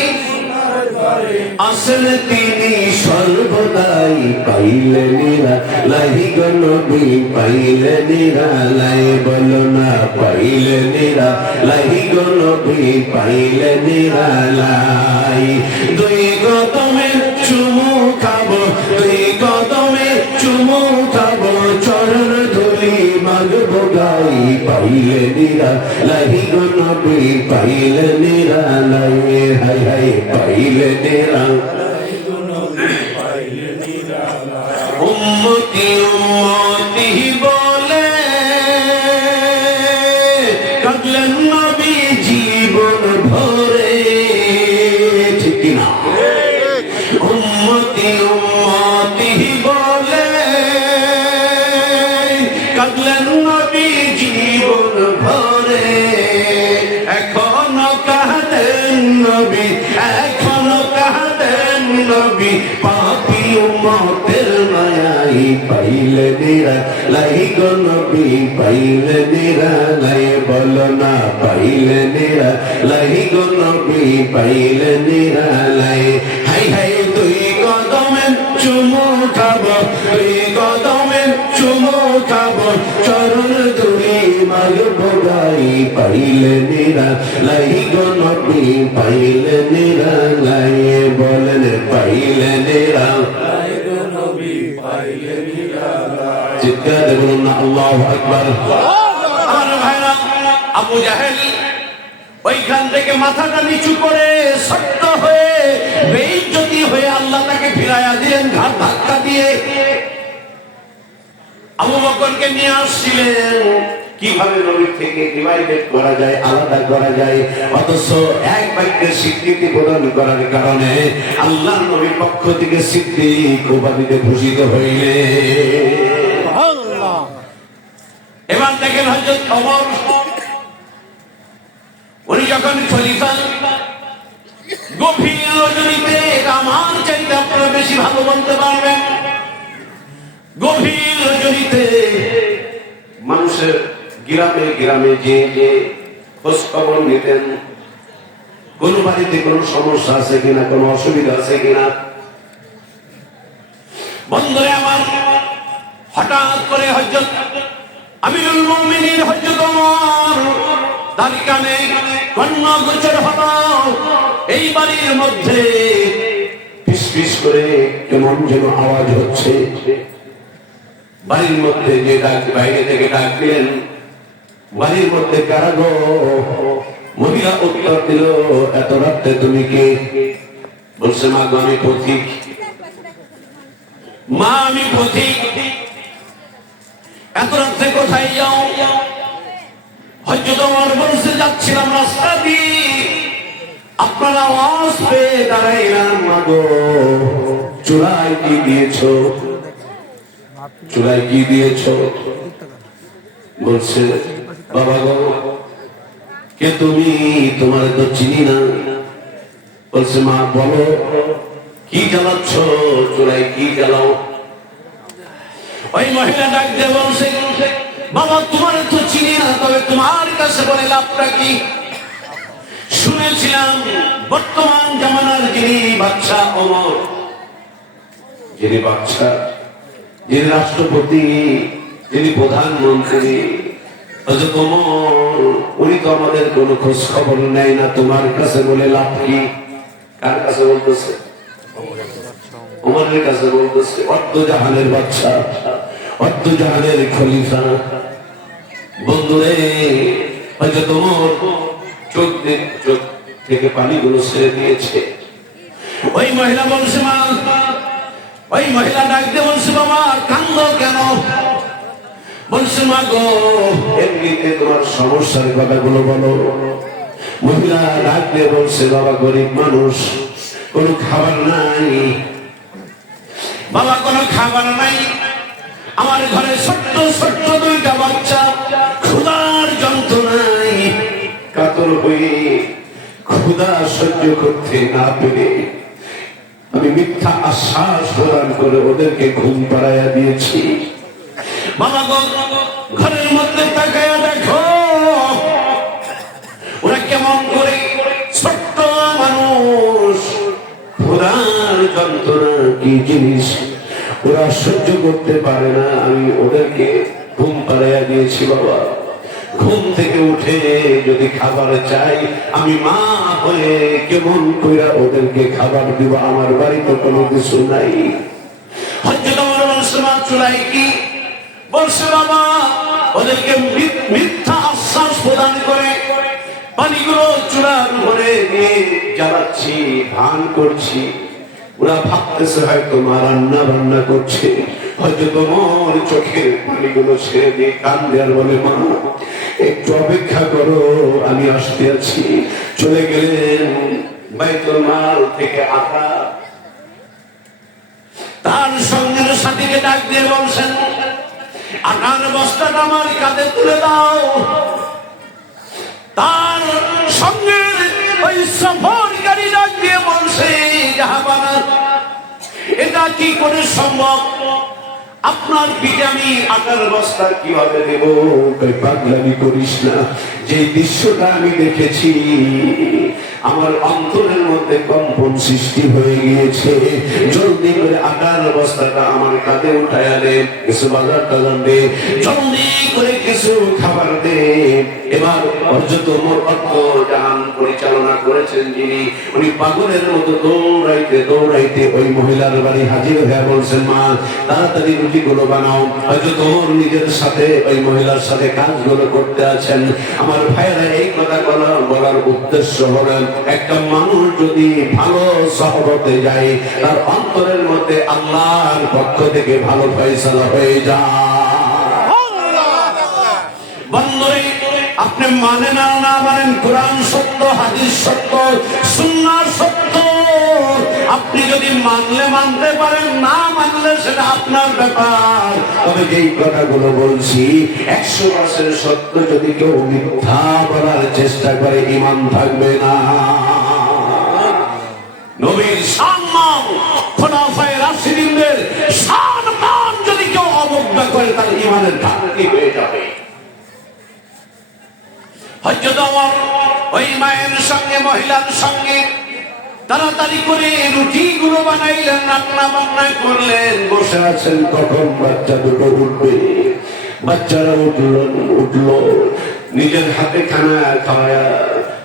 আসলে তিনি সর্বদাই, পাইলে নিরালাই গো নবী, পাইলে নিরালাই, বলো না পাইলে নিরালাই গো নবী, পাইলে নিরালাই। দুই কদমে চুমু খাবো, দুই কদমে চুমু খাবো, চরণ ধুলি মাগবো গাই, পাইলে নিরালাই গো নবী, পাইলে নিরালাই, হাই হাই পাইলে নিরালাই গো নবী, পাইলে নিরালাই। উম্মতি উম্মতি বলে কাঁদলেন নবী জীবন ভরে, ঠিক না? উম্মতি উম্মতি বলে কাঁদলেন নবী জীবন ভরে, এখনো কাঁদেন নবী, এখনো কাঁদেন নবী, পাপী উম্মতের মায়াই, পাইলে নিরালাই গো নবী, পাইলে নিরালাই, বলো না পাইলে নিরালাই গো নবী, পাইলে নিরালাই। হাই হাই দুই কদমে চুমু খাবো, দুই কদমে চুমু খাবো, চরণ ধুলি মাগবো গাই, পাইলে নিরালাই গো নবী, পাইলে নিরালাই, বলেন পাইলে নিরালাই গো নবী, পাইলে নিরালাই। চিৎকার বলুন না আল্লাহু আকবার। আমার ভাইরা, আবু জাহেল ওইখান থেকে মাথাটা নিচু করে শক্ত হয়ে বেইজ্জতি হয়ে আল্লাহ তাকে ফিরাইয়া দিলেন ঘাট ধাক্কা দিয়ে। আবু বকরকে নিয়ে আসছিলেন কিভাবে নবীর থেকে ডিভাইডেড করা যায়, আলাদা করা যায়, অথচ এক বাক্যের স্বীকৃতি প্রদান করার কারণে আল্লাহ নবীর পক্ষ থেকে সিদ্দিক উপাধিতে ভূষিত হইলে। এবার দেখেন হযরত ওমর, উনি যখন খলিফা, গভীর রজনীতে, আমার চাইতে আপনারা বেশি ভালো বলতে পারবেন, গভীর রজনীতে মানুষের গ্রামে গ্রামে যে খোঁজ খবর নিতেন, কোন বাড়িতে কোন সমস্যা আছে কিনা, কোন অসুবিধা আছে কিনা। বন্ধুরে আমার, হঠাৎ করে হযরত আমিরুল মুমিনিন হযরত ওমর তার কানে কন্যা গোচর হলো, এই বাড়ির মধ্যে ফিসফিস করে কেমন যেন আওয়াজ হচ্ছে। বাড়ির মধ্যে যে ডাক, বাইরে থেকে ডাক দিলেন, বাড়ির মধ্যে কারা গো? মহিলা উত্তর দিল, এত রাত্রে তুমি কে? বলছে, মা গো আমি পথিক, মা আমি পথিক, এত রাত্রে কোথায় যাও? হযরত ওমর বলছে, যাচ্ছিলাম রাস্তা দিয়ে, আপনার আওয়াজ পেয়ে দাঁড়াইলাম। মা গো চুলায় কি দিয়েছো? চুলায় কি দিয়েছো? বলছে, বাবা গো কে তুমি? তোমার তো চিনি না। বলছে, মা বলো কি জ্বালাচ্ছ? চুলায় কি জ্বালাও? ওই মহিলা ডাক দিয়ে বলছে, বাবা তোমার তো চিনি না, তবে তোমার কাছে বলে লাভটা কি? শুনেছিলাম বর্তমান জামানার যিনি বাদশা ওমর, যিনি বাদশা, যিনি রাষ্ট্রপতি, যিনি প্রধানমন্ত্রী, হযরত ওমর, উনি তো আমাদের কোন খোঁজ খবর নেয় না, তোমার কাছে বলে লাভ কি? কার কাছে বলতেছে? ওমরের কাছে বলতেছে। অর্ধজাহানের বাদশা, অর্ধজাহানের খলিফা। বন্ধুরে, হযরত ওমর চোখ থেকে পানিগুলো ছেড়ে দিয়েছে। ওই মহিলা বলছে, মা, ওই মহিলা ডাক দিয়ে বলছে, বাবা কান্দো কেন? বলছে, মা গো এমনিতে তোমার সমস্যার কথাগুলো বলো। মহিলা ডাক দিয়ে বলছে, বাবা গরিব মানুষ, কোনো খাবার নাই, বাবা কোনো খাবার নাই, আমার ঘরে ছোট্ট ছোট্ট দুইটা বাচ্চা, ক্ষুধার যন্ত্রণায় কাতর হয়ে, ক্ষুধা সহ্য করতে না পেরে আমি মিথ্যা আশ্বাস প্রদান করে ওদেরকে ঘুম পাড়াইয়া দিয়েছি। বাবা গো ঘরের মধ্যে তাকাইয়া দেখো ওরা কেমন করে, ছোট্ট মানুষ, ক্ষুধার যন্ত্রণা কি জিনিস ওরা সহ্য করতে পারে না, আমি ওদেরকে ঘুম পাড়াইয়া দিয়েছি। বাবা ঘুম থেকে উঠে যদি খাবার চাই, আমি মা হয়ে কেমন কইরা ওদেরকে খাবার দিব? আমার বাড়িতে কোনো কিছু নাই। হযরত ওমর বলছে, মা চুলাই কি? বলছে, বাবা ওদেরকে মিথ্যা আশ্বাস প্রদান করে পানিগুলো চুলার উপরে দিয়ে জ্বালাচ্ছি, ভান করছি, ওরা ভাবতেছে হয়তো মা রান্না বান্না করছে। হযরত ওমর চোখের পানিগুলো ছেড়ে দিয়ে কান্দে আর বলে, মা একটু অপেক্ষা করো, আমি আসতে আছি। চলে গেলেন বাইতুল মাল থেকে আটা, তার সঙ্গের সাথীকে ডাক দিয়ে বলছেন, আটার বস্তাটা আমার কাঁধে তুলে দাও। তার সঙ্গে ওই সফরকারী ডাক দিয়ে বলছে, জাহাবানা এটা কি করে সম্ভব? আপনার পিঠে আমি আটার বস্তা কিভাবে দেব? পাগলামি করিস না, যে দৃশ্যটা আমি দেখেছি আমার অন্তরের মধ্যে কম্পন সৃষ্টি হয়ে গিয়েছে। জলদি করে আটার বস্তাটা আমার কাঁধে উঠাইয়া দে, কিছু বাজার টাজার দে, জলদি করে কিছু খাবার দে। এবার হযরত ওমর জাহান পরিচালনা করেছেন যিনি, উনি পাগলের মতো দৌড়াইতে দৌড়াইতে ওই মহিলার বাড়ি হাজির হয়ে বলছেন, মা তাড়াতাড়ি রুটিগুলো বানাও। হযরত ওমর নিজের সাথে ওই মহিলার সাথে কাজগুলো করতে আছেন। আমার ভাইয়েরা, এই কথা বলার উদ্দেশ্য হলো, একটা মানুষ যদি ভালো সহবতে যায়, তার অন্তরের মধ্যে আল্লাহর পক্ষ থেকে ভালো ফয়সালা হয়ে যায়। আপনি মানেন আর না মানেন, কোরআন সত্য, হাদিস সত্য, সুন্নাহ সত্য। আপনি যদি মানলে মানতে পারেন, না মানলে সেটা আপনার ব্যাপার। তবে যেই কথাগুলো বলছি 100% সত্য। যদি কেউ মিথ্যা বলার চেষ্টা করে, ঈমান থাকবে না। নবীর সম্মান, খোলাফায়ে রাশিদিনদের সম্মান যদি কেউ অবজ্ঞা করে, তার ঈমানের ঘাটতি হয়ে যাবে। হযরত ওমর ওই মায়ের সঙ্গে, মহিলার সঙ্গে তাড়াতাড়ি করে রুটিগুলো বানাইলেন, রান্না বান্না করলেন। বসে আছেন, কখন বাচ্চা দুটো উঠবে। বাচ্চারা উঠলো, নিজের হাতে খানা খাওয়া।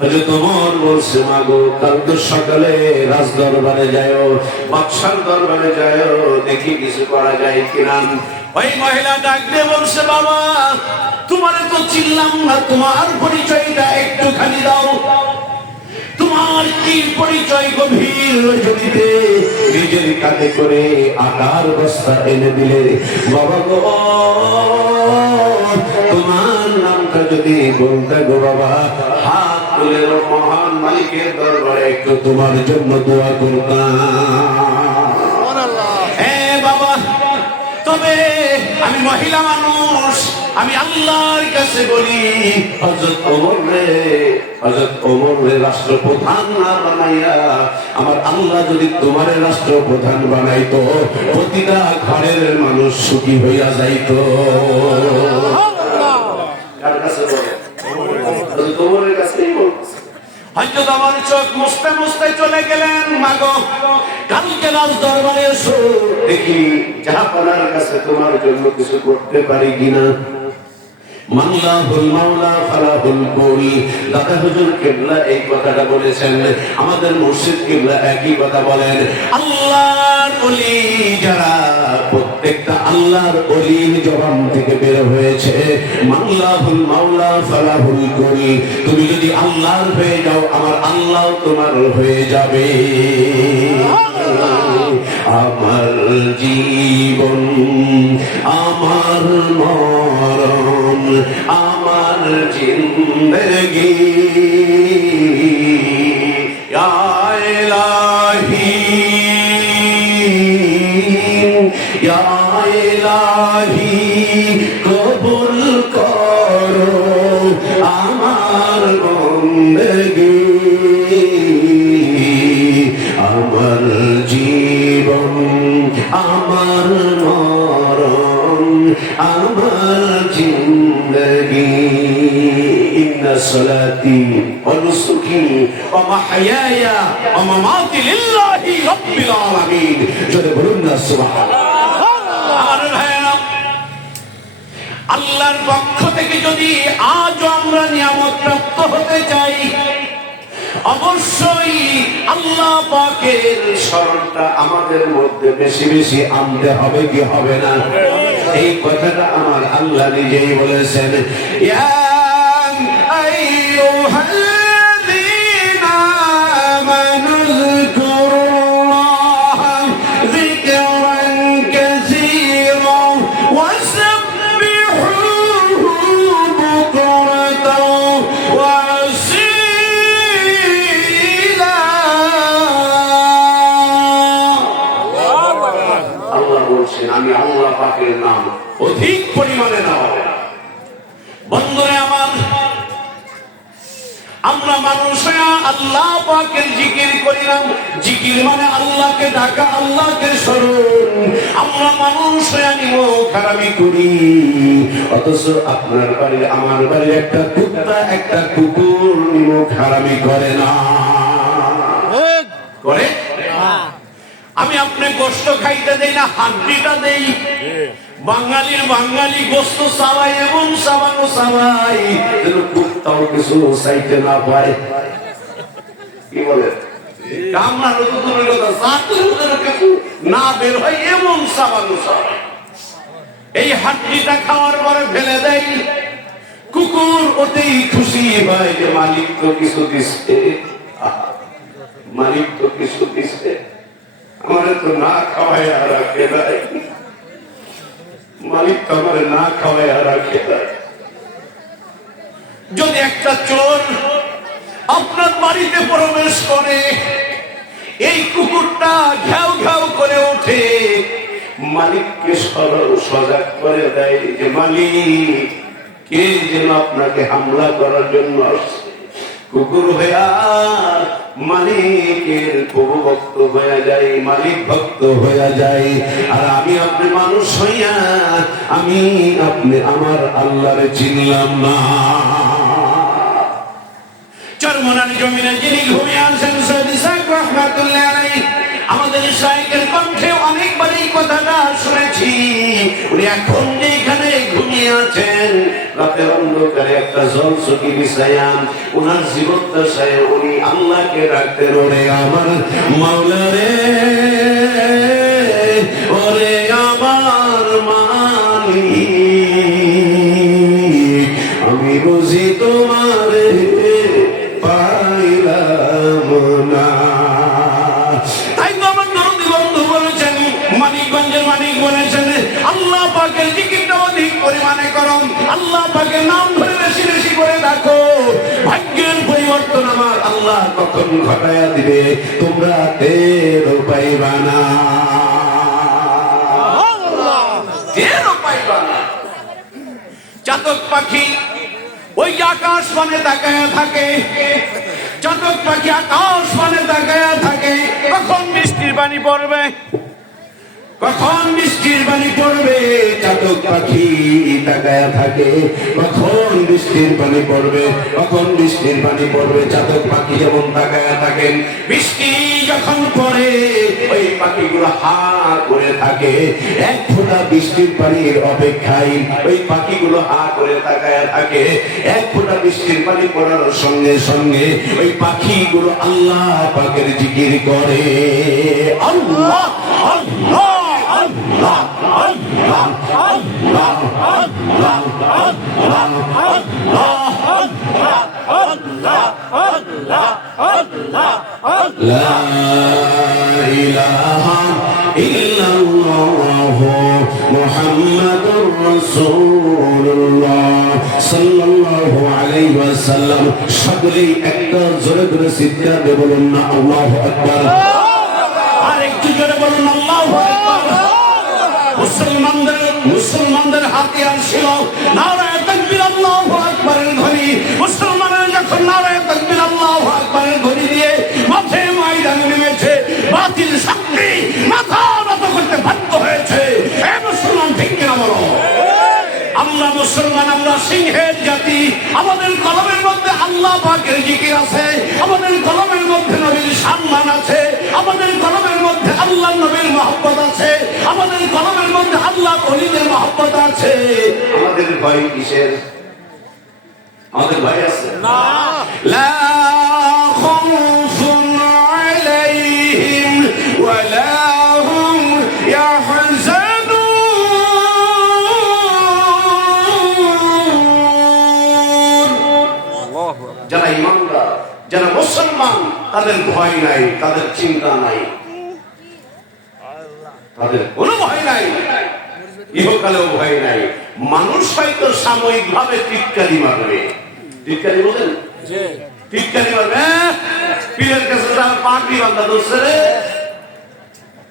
হযরত ওমর বলছে, মা গো, কাল তো সকালে রাজ দরবারে যাও, বাদশার দরবারে যাও, দেখি কিছু করা যায় কিনা। ওই মহিলা ডাক দিয়ে বলছে, বাবা, তোমারে তো চিনলাম না, তোমার পরিচয়টা একটুখানি দাও। তোমার কি পরিচয়? গভীর রজনীতে নিজের কাঁধে করে আটার বস্তা এনে দিলে। বাবা গো, তোমার নামটা যদি বলতে গো বাবা, হাত তুলে মহান মালিকের দরবারে একটু তোমার জন্য দোয়া করতাম। বাবা, তবে আমি মহিলা মানুষ, আমি আল্লাহর কাছে বলি, হযরত ওমর রে রাষ্ট্রপ্রধান না বানাইয়া আমার আল্লাহ যদি তোমার রাষ্ট্রপ্রধান বানাইতো, প্রতিটা ঘরের মানুষ সুখী হইয়া যাইতো। কার কাছে বলে? হযরত ওমরের কাছেই বলছে। হযরত ওমর চোখ মুছতে মুছতে চলে গেলেন, মাগো, কালকে রাজ দরবারে এসো, দেখি জাহাপনার কাছে তোমার জন্য কিছু করতে পারি কিনা। মাওলাহুল মাওলা ফালাহুল কুল। দাদা হুজুর কিবলা এই কথাটা বলেছেন, আমাদের মুর্শিদ কিবলা একই কথা বলেন। আল্লাহর ওলি যারা, প্রত্যেকটা আল্লাহর ওলির জবান থেকে বের হয়েছে মাওলাহুল মাওলা ফালাহুল কুল। তুমি যদি আল্লাহর হয়ে যাও, আমার আল্লাহ তোমার হয়ে যাবে। আমার জীবন, আমার মরণ, আমার জিন্দগি, ইয়া ইলাহি, ইয়া ইলাহি, কবুল করো আমার বন্দেগি। আমার জীবন, আমার মরণ, আমার জিন্দগি। ইন্না সালাতি ওয়া নুসুকি ওয়া মাহইয়ায়া ওয়া মামাতি লিল্লাহি রাব্বিল আলামিন। যদি বলুন না সুবহানাল্লাহ। আমার ভাইরা, আল্লাহর পক্ষ থেকে যদি আজ আমরা নিয়ামত প্রাপ্ত হতে চাই, অবশ্যই আল্লাহ পাকের স্মরণটা আমাদের মধ্যে বেশি বেশি আনতে হবে, কি হবে না? এই কথাটা আমার আল্লাহ নিজেই বলেছেন, ইয়া আইয়ুহাল্লাযীনা আমানু যকুরুল্লাহ যিকরান কাসীরা ওয়াসাব্বিহুহু বুকরাতাও ওয়া আসীলা। আল্লাহ বলছেন, আমি আল্লাহ পাকের নাম অধিক পরিমাণে নাও। বন্ধুরে আমার, আমরা মানুষ আল্লাহ পাকের জিকির করিলাম। জিকির মানে আল্লাহকে ডাকা, আল্লাহকে স্মরণ। আমরা মানুষ নিমক হারামি করি, অথচ আপনার বাড়ির, আমার বাড়ির একটা কুত্তা, একটা কুকুর নিমক হারামি করে না, করে? আমি আপনি গোস্ত খাইতে দেই না, হাড্ডিটা দেই। বাঙালির বাঙালি গোস্ত চাবাই এবং চাবানো চাবাই, কুত্তাও কিছু চাইতে না পায়। কি বলে? কামড়ানো তো দূরের কথা, চাতুর কিছু না বের হয় এমন চাবানো চাবাই। এই হাড্ডিটা খাওয়ার পরে ফেলে দেয়। কুকুর ওতেই খুশি হয় যে মালিক তো কিছু দিচ্ছে, মালিক তো কিছু দিচ্ছে, আমারে তো না খাওয়ায় আর রাখে দেয়, মালিক তো আমারে না খাওয়ায় আর রাখে দেয়। যদি একটা চোর আপনার বাড়িতে প্রবেশ করে, এই কুকুরটা ঘ্যাও ঘ্যাও করে ওঠে, মালিককে সজাগ করে দেয় যে মালিক, কে যেন আপনাকে হামলা করার জন্য আসছে। কুকুর হইয়া মালিকের প্রভু ভক্ত হয়ে যায়, মালিক ভক্ত হয়ে যায়। আর আমি আপনি মানুষ হইয়া আমি আপনি আমার আল্লাহরে চিনলাম না। চরমনার জমিনে যিনি ঘুমিয়ে আছেন সৈয়দ ইসহাক রাহমাতুল্লাহ আলাইহি, আমাদের শাইখের কণ্ঠে অনেকবার এই কথাটা শুনেছি। উনি এখন যেখানে ঘুমিয়ে আছেন, রাতের অন্ধকারে একটা জলচকি বিছায়া ওনার জীবদ্দশায় উনি আল্লাহকে ডাকতেন, ওরে আমার মাওলা রে, ওরে আমার মালিক, আমি বুঝি তোমারে পাইলাম না। তাই তো আমার নরদি বন্ধু বলেছেন, মানিকগঞ্জের মানিক বলেছেন, আল্লাহ পাকের জিকিরটা অধিক পরিমাণে করো, আল্লাহ পাকের নাম ধরে বেশি বেশি করে ডাকো। ভাগ্যের পরিবর্তন আমার আল্লাহ কখন ঘটায়া দিবে তোমরা টেরও পাইবা না, টেরও পাইবা না। চাতক পাখি ওই আকাশ পানে তাকায়া থাকে, চাতক পাখি আকাশ পানে তাকায়া থাকে, কখন বৃষ্টির পানি পড়বে, কখন বৃষ্টির পানি পড়বে। চাতক পাখি তাকায়া থাকে, কখন বৃষ্টির পানি পড়বে, কখন বৃষ্টির পানি পড়বে। চাতক পাখি যেমন তাকায়া থাকেন, বৃষ্টি যখন পড়ে ওই পাখিগুলো হা করে থাকে, এক ফোঁটা বৃষ্টির পানির অপেক্ষায় ওই পাখিগুলো হা করে তাকায়া থাকে। এক ফোঁটা বৃষ্টির পানি পড়ার সঙ্গে সঙ্গে ওই পাখিগুলো আল্লাহ পাকের জিকির করে, আল্লাহ আল্লাহ আল্লাহ আল্লাহ আল্লাহ আল্লাহ আল্লাহ আল্লাহ লা ইলাহা ইল্লাল্লাহ মুহাম্মাদুর রাসূলুল্লাহ সাল্লাল্লাহু আলাইহি ওয়াসাল্লাম। সকলেই একটা জোরে জোরে চিৎকার দিয়ে বলুন না আল্লাহু আকবার। আর একটু জোরে বলুন আল্লাহু আকবার। মুসলমানদের হাতিয়ার ছিল নারায়ে তাকবীর আল্লাহু আকবারের ধ্বনি। মুসলমানরা যখন নারায়ে তাকবীর আল্লাহু আকবারের ধ্বনি দিয়ে মাঠে ময়দানে নেমেছে, বাতিল শক্তি মাথা নত করতে বাধ্য হয়েছে। হে মুসলমান, ঠিক কিনা বলো? আমরা মুসলমান, আমরা সিংহের জাতি। আমাদের কলমের মধ্যে আল্লাহ পাকের জিকির আছে, আমাদের কলমের মধ্যে নবীর সম্মান আছে, আমাদের কলমের মধ্যে আল্লাহ নবীর মহব্বত আছে, আমাদের কলমের মধ্যে আল্লাহ ওলিদের মহব্বত আছে। আমাদের ভয় কিসের? আমাদের ভয় আছে না। লা খাউফুন আলাইহিম ওয়া লা হুম ইয়াহজানুন। যারা ঈমানদার, যারা মুসলমান, তাদের ভয় নাই, তাদের চিন্তা নাই, তাদের কোনো ভয় নাই, ইহকালেও ভয় নাই। মানুষ হয়তো সাময়িক ভাবে টিটকারি মারবে, টিটকারি বলেন, টিটকারি মারবে। পীরের কাছে যাওয়ার পাগড়ি বান্ধা ধরছে রে,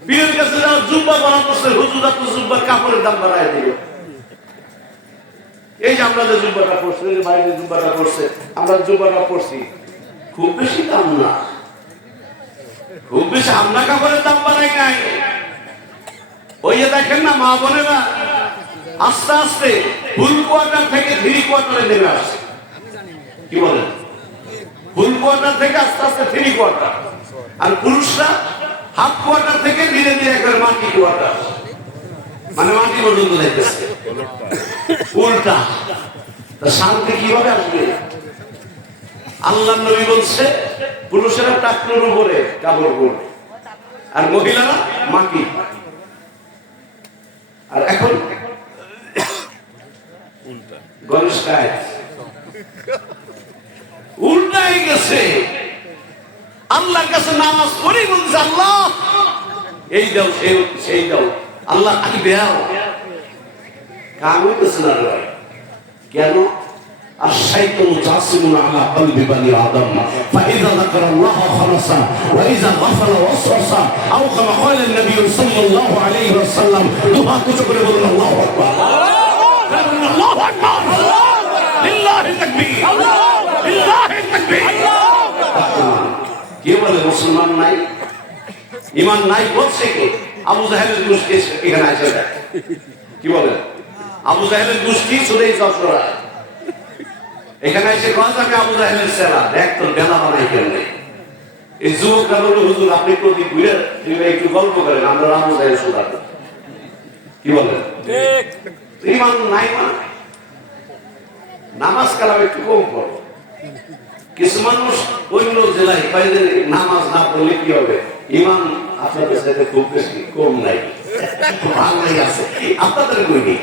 পীরের কাছে যাওয়ার জুব্বা বানা করছে, হুজুরা তো জুব্বার কাপড়ের দাম বাড়ায় দিল। এই যে আমরা যে জুব্বাটা পড়ছি, বাইরে জুব্বাটা পড়ছে, আমরা জুব্বাটা পড়ছি, খুব বেশি দাম না, খুব বেশি আমরা কাপড়ের দাম বাড়াই নাই। ওই যে দেখেন না মা বোনেরা আস্তে আস্তে ফুল কোয়ার্টার থেকে 3 কোয়ার্টারে নেমে আসছে, কি বলেন? ফুল কোয়ার্টার থেকে আস্তে আস্তে 3 কোয়ার্টার, আর পুরুষরা হাফ কোয়ার্টার থেকে ধীরে ধীরে একবার মাটি কোয়ার্টার, মানে মাটি পর্যন্ত দেখতেছে। উল্টা শান্তি কিভাবে আসবে? আল্লাহ নবী বলছে পুরুষেরা টাকনোর উপরে কাপড় পরবে আর মহিলারা মাটি। আর এখন উল্টাই গেছে। আল্লাহর কাছে নামাজ পড়ি বলছে আল্লাহ এই দাও সেই দাও, আল্লাহ আগে দেও, কাম হইতেছে না। কেন? الشيطان جاسم على قلب بني آدم فإذا ذكر الله خلص وإذا غفل وسوس أو كما قال النبي صلى الله عليه وسلم دعاء كتب الله أكبر الله أكبر لله التكبير لله التكبير কে বলে মুসলমান নাই ঈমান নাই বলছে কে আবু জাহেলের গোষ্ঠী এখানে আছে কি বলে আবু জাহেলের গোষ্ঠী চলেই চক্ররা এখানে এসে কাজ আমি আবু জাহেলের সেরা দেখ তোর বেলা বানাই কেমনে এই যুবকরা বলল হুজুর আপনি প্রদীপ ঘুরে একটু গল্প করেন আমরা আবু জাহেল শোনাব কি বলেন ঈমান নাই মানে নামাজ কালাম একটু কম পড়ো কিছু মানুষ অন্য জেলায় বাইরে নামাজ না পড়লে কি হবে ঈমান আপনাদের সাথে খুব বেশি কম নাই ভালোই আছে আপনাদের কই নেই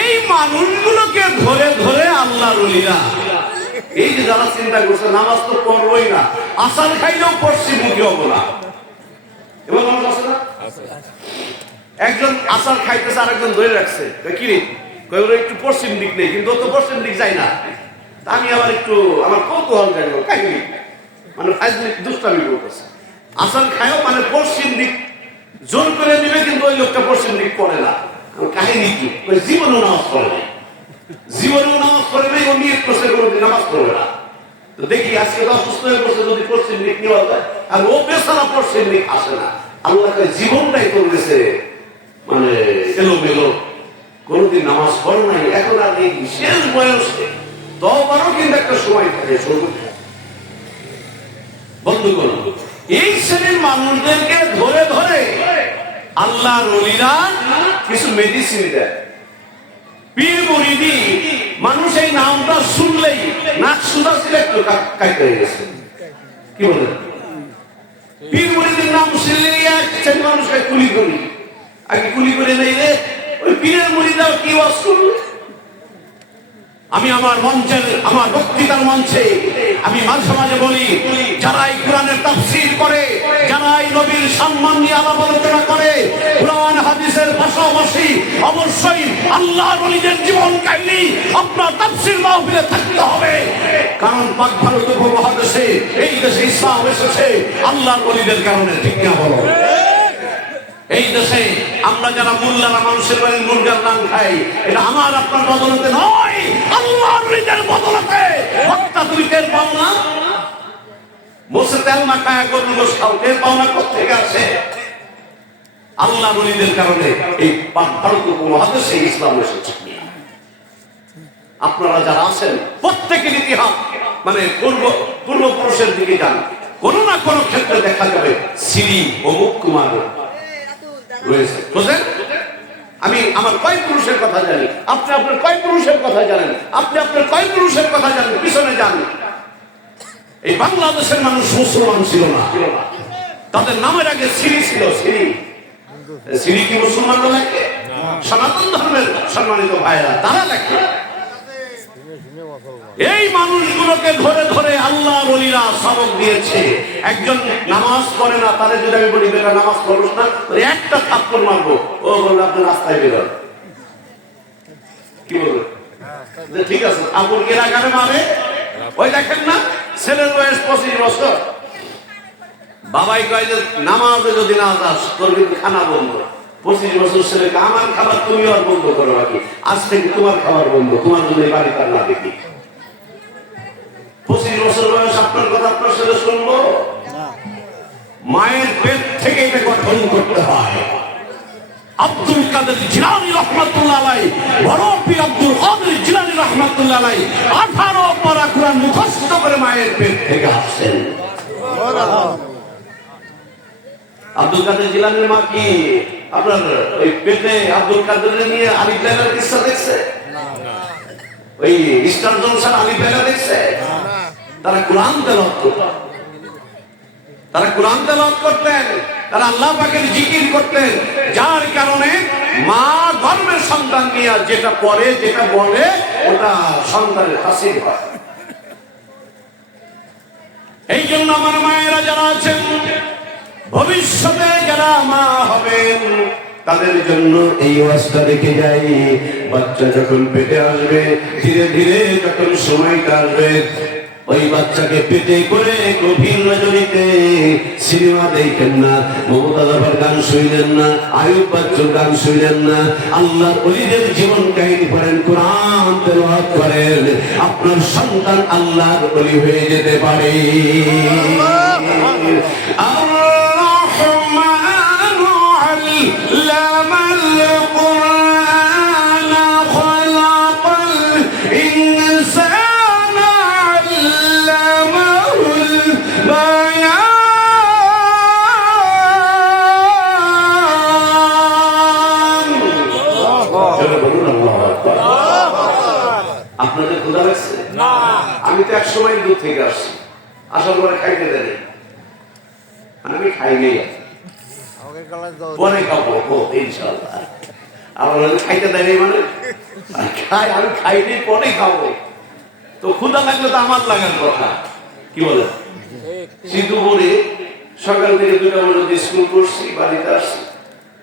এই মানুষগুলোকে ধরে ধরে আল্লাহর ওলিরা এই যে যারা চিন্তা করছে নামাজ তো পড়বই না আসার খাইলেও পশ্চিমমুখী হবো না এবার মানুষ আছে না একজন আসার খাইতেছে আরেকজন ধরে রাখছে কি রে একটু পশ্চিম দিক নেই কিন্তু তো পশ্চিম দিক যায় না আমি আবার একটু আমার কৌতূহল জানবো কাহিনী মানে দুষ্টামি করতেছে আসার খায়ও মানে পশ্চিম দিক জোর করে দিবে কিন্তু ওই লোকটা পশ্চিম দিক পড়ে না কাহিনী কি জীবনেও নামাজ পড়ে নাই জীবনেও নামাজ পড়ে নাই ও নিয়ে করছে কোনোদিন নামাজ পড়বে না তো দেখি আজকে অসুস্থ হয়ে পড়ছে যদি পশ্চিম দিক নেওয়া যায় আর ও বেসারা পশ্চিম দিক আসে না আল্লাহকে জীবনটাই করতেছে মানে এলোমেলো কোনদিন নামাজ পড়ে নাই এখন আর এই শেষ বয়সে তওবারও কিন্তু একটা সময় থাকে বন্ধুগণ এই শ্রেণীর মানুষদেরকে ধরে ধরে আল্লাহর ওলিরা কিছু মেডিসিন দেয় পীর মুরিদি মানুষ এই নামটা শুনলেই নাক সুদা ছিল একটু কাইতে হয়ে গেছে কি বলেন পীর মুরিদির নাম শুনলেই এক শ্রেণীর মানুষকে কুলি করি আগে কুলি করে নেই রে ওই পীরের মুরিদাও কি ওয়াজ করবে আমি আমার মঞ্চের আমার বক্তৃতার মঞ্চে আমি মাঝে মাঝে বলি যারা এই কোরআনের তাফসীর করে যারা এই নবীর সম্মান নিয়ে আলাপ আলোচনা করে কোরআন হাদিসের পাশাপাশি অবশ্যই আল্লাহর ওলিদের জীবন কাহিনী আপনার তাফসীর মাহফিলে থাকতে হবে কারণ পাক ভারত উপমহাদেশে এই দেশে ইসলাম এসেছে আল্লাহর ওলিদের কারণে ঠিক না বলো এই দেশে আমরা যারা মোল্লারা মানুষের বাড়ির মুরগার নাম খাই এটা আমার আপনার বদলতে নয় আল্লাহর ওলিদের বদলতে বক্তা তুমি টের পাও না মোসে তেল মাখায় গরুর গোশত খাও টের পাও না কোথেকে আসে আল্লাহর ওলিদের কারণে এই ভারত উপমহাদেশে ইসলাম এসেছে আপনারা যারা আছেন প্রত্যেকের ইতিহাস মানে পূর্বপুরুষের দিকে যান কোন না কোন ক্ষেত্রে দেখা যাবে শ্রী অমুক কুমার আমি আমার কয় পুরুষের কথা জানি আপনি আপনার কয় পুরুষের কথা জানেন আপনি আপনার কয় পুরুষের কথা জানেন পিছনে যান এই বাংলাদেশের মানুষ মুসলমান ছিল না তাদের নামের আগে শ্রী ছিল শ্রী কি মুসলমান লেখে সনাতন ধর্মের সম্মানিত ভাইরা তারা লেখে এই মানুষগুলোকে ধরে ধরে আল্লাহর ওলিরা সবক দিয়েছে একজন নামাজ পড়ে না তারে যদি আমি বলি বেটা নামাজ পড়ছ না একটা থাপ্পড় মারবো ও বলবে আপনি রাস্তায় বেরোন কি বলবে ঠিক আছে থাপ্পড় কে রাগারে মারে ওই দেখেন না ছেলের বয়স 25 বছর বাবাই কয় যে নামাজে যদি না যাস তোর কিন্তু খানা বন্ধ 25 বছর ছেলেকে আমার খাবার তুমি আর বন্ধ করো নাকি আজ থেকে তোমার খাবার বন্ধ তোমার যদি বাড়ি তার না দেখি 25 বছর বয়স আপনার কথা আপনার ছেলে শুনবো মায়ের পেট থেকে এটা গঠন করতে হয় আব্দুল কাদের জিলানী রাহমাতুল্লাহ আলাইহি বড় পীর আব্দুল কাদের জিলানী রাহমাতুল্লাহ আলাইহি 18 পারা কোরআন মুখস্থ করে মায়ের পেট থেকে আসেন আব্দুল কাদের জিলানীর মা কি আপনার ওই পেটে আব্দুল কাদের নিয়ে আলিফ লাইলার কিসসা দেখছে ওই স্টার জলসার আলিফ লাইলা দেখছে তারা কোরআন তেলাওয়াত করতেন তারা আল্লাহ পাকের জিকির করতেন যার কারণে মা গর্ভের সন্তান নিয়ে যেটা পড়ে যেটা বলে ওটা সন্তানের হাসিল হয় এই জন্য আমার মায়েরা যারা আছেন ভবিষ্যতে যারা মা হবেন তাদের জন্য এই ওয়াজটা রেখে যাই। বাচ্চা যখন পেটে আসবে, ধীরে ধীরে যখন সময়টা আসবে, ওই বাচ্চাকে পেটে করে গভীর রজনীতে সিনেমা দেখেন না, মমতা দাবার গান শুনলেন না, আয়ুব বাচ্চুর গান শুনলেন না, আল্লাহর ওলিদের জীবন কাহিনী পড়েন, কোরআন তেলাওয়াত করেন, আপনার সন্তান আল্লাহর ওলি হয়ে যেতে পারে। আপনাদের ক্ষুধা লাগছে? আমি তো এক সময় দূর থেকে আসছি, আসার পরে খাইতে দেয়, আমি খাইনি, পরে খাবো ইনশাল্লাহ। আমার খাইতে দেয় মানে আমি খাইনি, পরে খাবো। তো ক্ষুধা লাগলে তো আমার লাগার কথা, কি বলে? সিদ্ধু পরে সকাল থেকে 2টা পর্যন্ত স্কুল করছি, বাড়িতে আসছি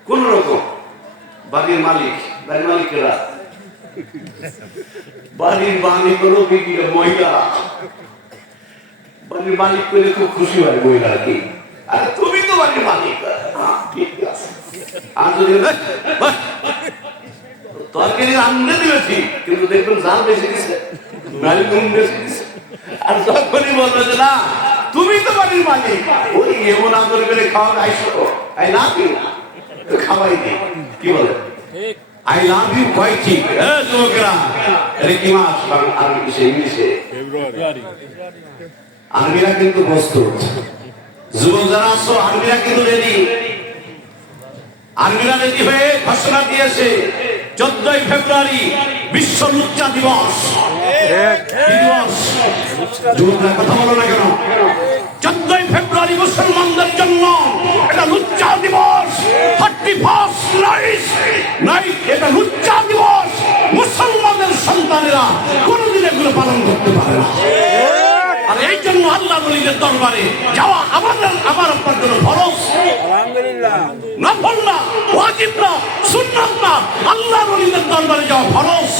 কোন রকম। বাড়ির মালিকেরা, বাড়ির মালিক হলো মহিলা, বাড়ির মালিক করে খুব খুশি হয় মহিলা। কি আরে তুমি তো বাড়ির মালিক, ঠিক আছে। আর যদি তরকারি রান্না দিয়েছি, কিন্তু দেখবেন জাল বেশি দিচ্ছে, নুন বেশি দিচ্ছে। আর যখনই বললো যে না তুমি তো বাড়ির মালিক, ওই এমন আদর করে খাওয়া আইসো, আই লাভ ইউ, খাওয়াই দিই, কি বলে? I love you quite ঠিক। যুবকেরা, আরে কি মাস? আরবি কিসে? ইংলিশে আরবিরা কিন্তু প্রস্তুত। যুবক যারা আছো, আরবিরা কিন্তু রেডি। আরবিরা রেডি হয়ে ঘোষণা দিয়েছে 14ই ফেব্রুয়ারি বিশ্ব লুচ্চা দিবস। যুবকরা কথা বলো না কেন? 14ই ফেব্রুয়ারি মুসলমানদের জন্য এটা লুচ্চা দিবস। 31st নাইট এটা লুচ্চা দিবস। মুসলমানের সন্তানেরা কোনদিন এগুলো পালন করতে পারে না। আর এই জন্য আল্লাহ ওলিদের দরবারে যাওয়া আমার আপনার জন্য ফরজ, নফল না, ওয়াজিব না, সুন্নাত না। আল্লাহ ওলিদের দরবারে যাওয়া ফরজ।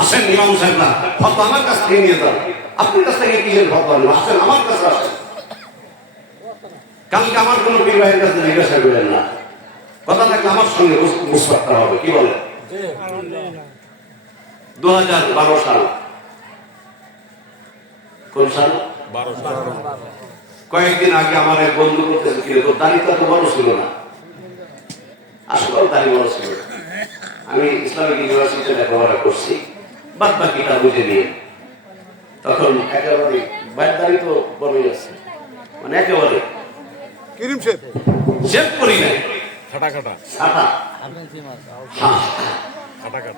আসেন ইমাম সাহেবরা, ফতোয়া আমার কাছ থেকে নিয়ে যান। আপনার কাছ থেকে কিসের ফতোয়া নেব? আসেন আমার কাছে আসেন। কালকে আমার কোনো পীর ভাইয়ের কাছে জিজ্ঞাসা করেন না, কথা থাকলে আমার সঙ্গে মুসফাত্তা হবে, কি বলে? 2012 সাল, কোন সাল? 12 কয়েকদিন আগে আমার এক বন্ধু করতেছে, কি তোর দাড়িটা তো বড় ছিল না। আসলে দাড়ি বড় ছিল। আমি ইসলামিক ইউনিভার্সিটিতে লেখাপড়া করছি, বাদ বাকিটা বুঝে নিয়ে। তখন একেবারে বাইর দাড়ি তো বড়ই আছে, মানে একেবারে শেভ করি নাই,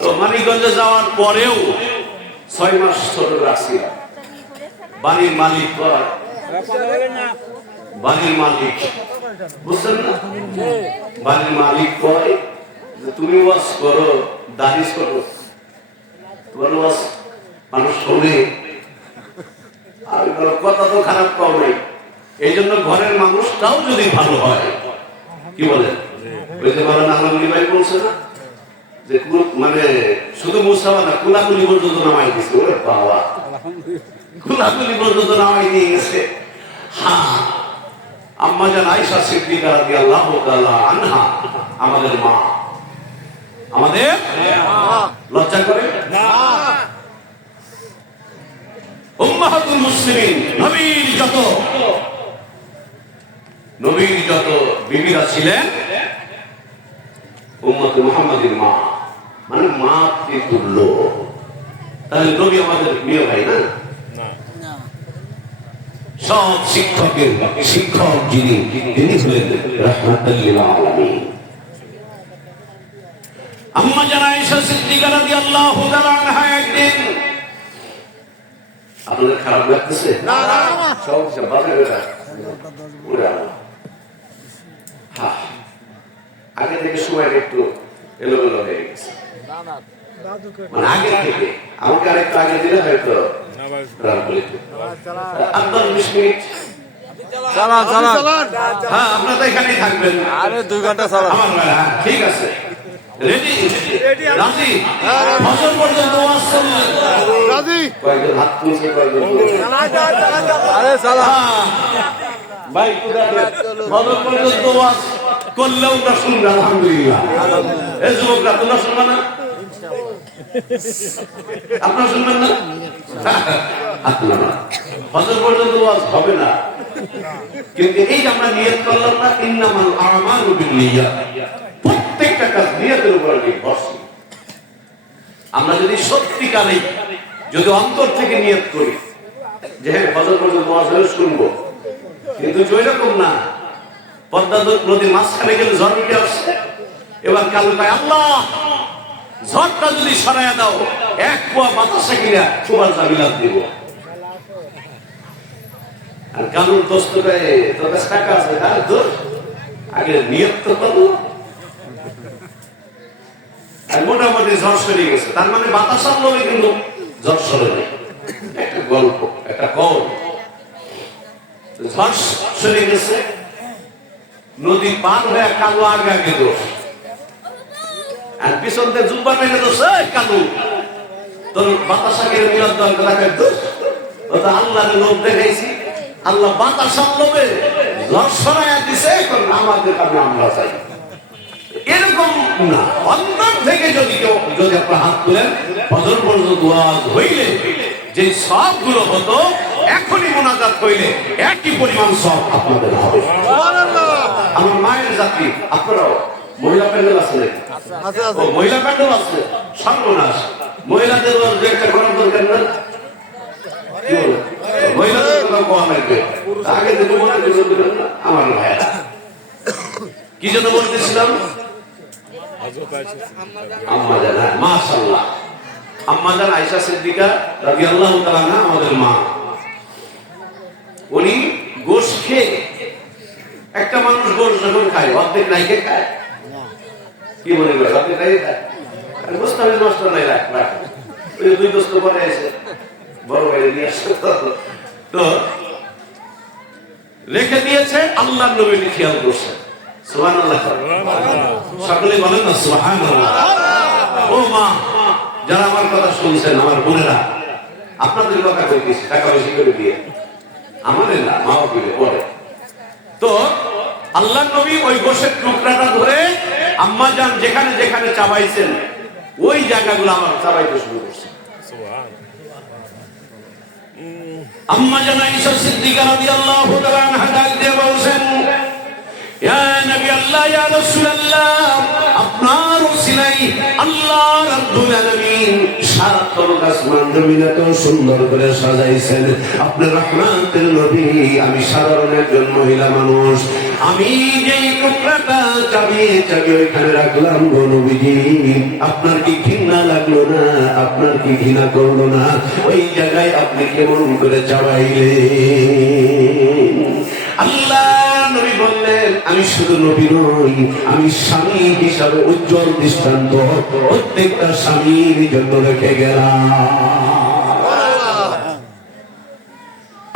তো মানিকগঞ্জে যাওয়ার পরেও 6 মাস ছোট রাখছিলাম। বাড়ির মালিক বুঝছেন না, বাড়ির মালিক কয় তুমি ওয়াজ করো, দাঁড়িয়ে করো, তোমার ওয়াজ মানুষ শোনে। আর কথা তো খারাপ পাও নাই, এই জন্য ঘরের মানুষটাও যদি ভালো হয়, কি বলে? ওই যে বলেন আলমগীর ভাই বলছে না যে মানে শুধু মুসাফা না, কুলাকুলি পর্যন্ত নামাই দিচ্ছে। ওরে বাবা, কুলাকুলি পর্যন্ত নামাই দিয়ে গেছে। হ্যাঁ, আম্মা জান আয়েশা সিদ্দিকা রাদিয়াল্লাহু তাআলা আনহা, আমাদের মা, আমাদের লজ্জা করে না। উম্মাহাতুল মুসলিমিন, নবীর যত বিবিরা ছিলেন উম্মতে মুহাম্মাদের মা, মানে মা তুল্য। তাহলে নবী আমাদের প্রিয় ভাই না? সব শিক্ষকের শিক্ষক যিনি, তিনি হলেন রাহমাতুল লিল আলামিন। আম্মা জান আয়েশা সিদ্দিকা রাদিয়াল্লাহু তাআলা আনহা একদিন, আপনাদের খারাপ লাগতেছে? না না, সব বাজে বেটা। ওরে আল্লাহ, হ্যাঁ, আগে থেকে সময় একটু এলোমেলো হয়ে গেছে, মানে আগে থেকে। আমাকে আরেকটু আগে দিলে হয়তো 20 মিনিট চালান চালান। হ্যাঁ, আপনারা তো এখানেই থাকবেন। আরে 2 ঘন্টা চালান। আমার ভাই, হ্যাঁ, ঠিক আছে। রেডি? রাজি? ফজর পর্যন্ত ওয়াজ চলবে। রাজি। কয়েকজন হাত তুলছে, কয়েকজন আরে চালান। ভাই, ফজর পর্যন্ত ওয়াজ করলেও আমরা শুনবো, আলহামদুলিল্লাহ। এই যুবকরা, তোমরা শুনবে না? আপনারা শুনবেন না? আপনারা ফজর পর্যন্ত ওয়াজ হবে না, কিন্তু এই আমরা নিয়ত করলাম না, ইন্নামাল আমালু বিন্নিয়াত, প্রত্যেকটা কাজ নিয়তের উপর নির্ভরশীল। আমরা যদি সত্যিকারে যদি অন্তর থেকে নিয়ত করি যে হ্যাঁ ফজর পর্যন্ত ওয়াজ হলে শুনবো, কিন্তু যেরকম না, পদ্মা নদীর মাঝখানে গেলে ঝড় উঠে আসছে, এবার কালু ভাই আল্লাহ ঝড়টা যদি সরাইয়া দাও, 1 পোয়া বাতাসে কিনা সুবার জামিলাত দিব। আর কানুন দোস্ত গায়ে তোর কাছে টাকা আছে, আগে নিয়ত তো করবো। আর মোটামুটি ঝড় সরে গেছে, তার মানে বাতাস আনলে কিন্তু ঝড় সরে নেই। একটা গল্প, একটা কল, ঝড় সরে গেছে, নদী পার হয়ে কালু আগে আগে দোষ, আর পিছন থেকে জুব্বা মেলে দোষ, কালু তোর বাতাসা কেড়ে মিলাদ দেওয়ার দোষ, ও তো আল্লাহর লোভ দেখাইছি, আল্লাহ বাতাসার লোভে ঝড় সরাইয়া দিছে, এখন আমাদের কাছে আমরা চাই। এরকম না, অন্তর থেকে যদি কেউ যদি আপনার হাত তুলেন, ফজর পর্যন্ত ওয়াজ হইলে যে সবগুলো হতো, এখনই মোনাজাত হইলে একই পরিমাণ সব আপনাদের হবে। আমার মায়ের জাতি, আপনারাও মহিলা প্যান্ডেল আছে নাকি? ও মহিলা প্যান্ডেল আছে, সর্বনাশ। মহিলাদের একটা করার দরকার না, কি বলে মহিলাদের কথা কম লাগবে, আগে থেকে মনে করবেন না আমার ভাই। কি জন্য বলতেছিলাম? আম্মাজান, মাশাআল্লাহ, আম্মাজান আয়েশা সিদ্দিকা রাদিয়াল্লাহু তাআলা আনহা, আমাদের মা। উনি গোশত খেয়ে, একটা মানুষ গোশত যখন খায় অর্ধেক রাইখে খায়, কি মনে করে অর্ধেক রাইখে খায়, আর গোশত নষ্ট নাই, রাখ রাখ, ওই 2 দোস্ত পরে এসে বড় ভাই নিয়ে আসে, তো রেখে দিয়েছে, আল্লাহর নবী খেয়াল করছে। সুবহানাল্লাহ, সকলে বলেন না সুবহানাল্লাহ। ও মা, যারা আমার কথা শুনছেন, আমার বোনেরা, আপনাদের কথা কইতেছি, টাকা বেশি করে দিয়ে আমাদের না, মাও দিলে পরে। তো আল্লাহর নবী ওই গোশের টুকরাটা ধরে আম্মা জান যেখানে যেখানে চাবাইছেন, ওই জায়গাগুলো আমার চাবাইতে শুরু করছে। আম্মা জান আয়েশা সিদ্দিকা রাদিয়াল্লাহু তাআলা আনহা ডাক দিয়ে বলছেন, ইয়া নবী আল্লাহ, ইয়া রাসূলুল্লাহ, আপনার ওসিলাই আল্লাহ রাব্বুল আলামিন সাত আসমান জমিন এত সুন্দর করে সাজাইছেন। আপনার রহমতের নবী, আমি সাধারণ একজন মহিলা মানুষ, আমি যেই টুকরাটা চাবিয়ে চাবিয়ে ওইখানে রাখলাম গো নবীজি, আপনার কি ঘৃণা লাগলো না? আপনার কি ঘৃণা করলো না? ওই জায়গায় আপনি কেমন করে চাবাইলেন? আল্লাহ নবী বললেন, আমি শুধু নবী নই, আমি স্বামী হিসাবে উজ্জ্বল দৃষ্টান্ত প্রত্যেকটা স্বামীর জন্য রেখে গেলাম।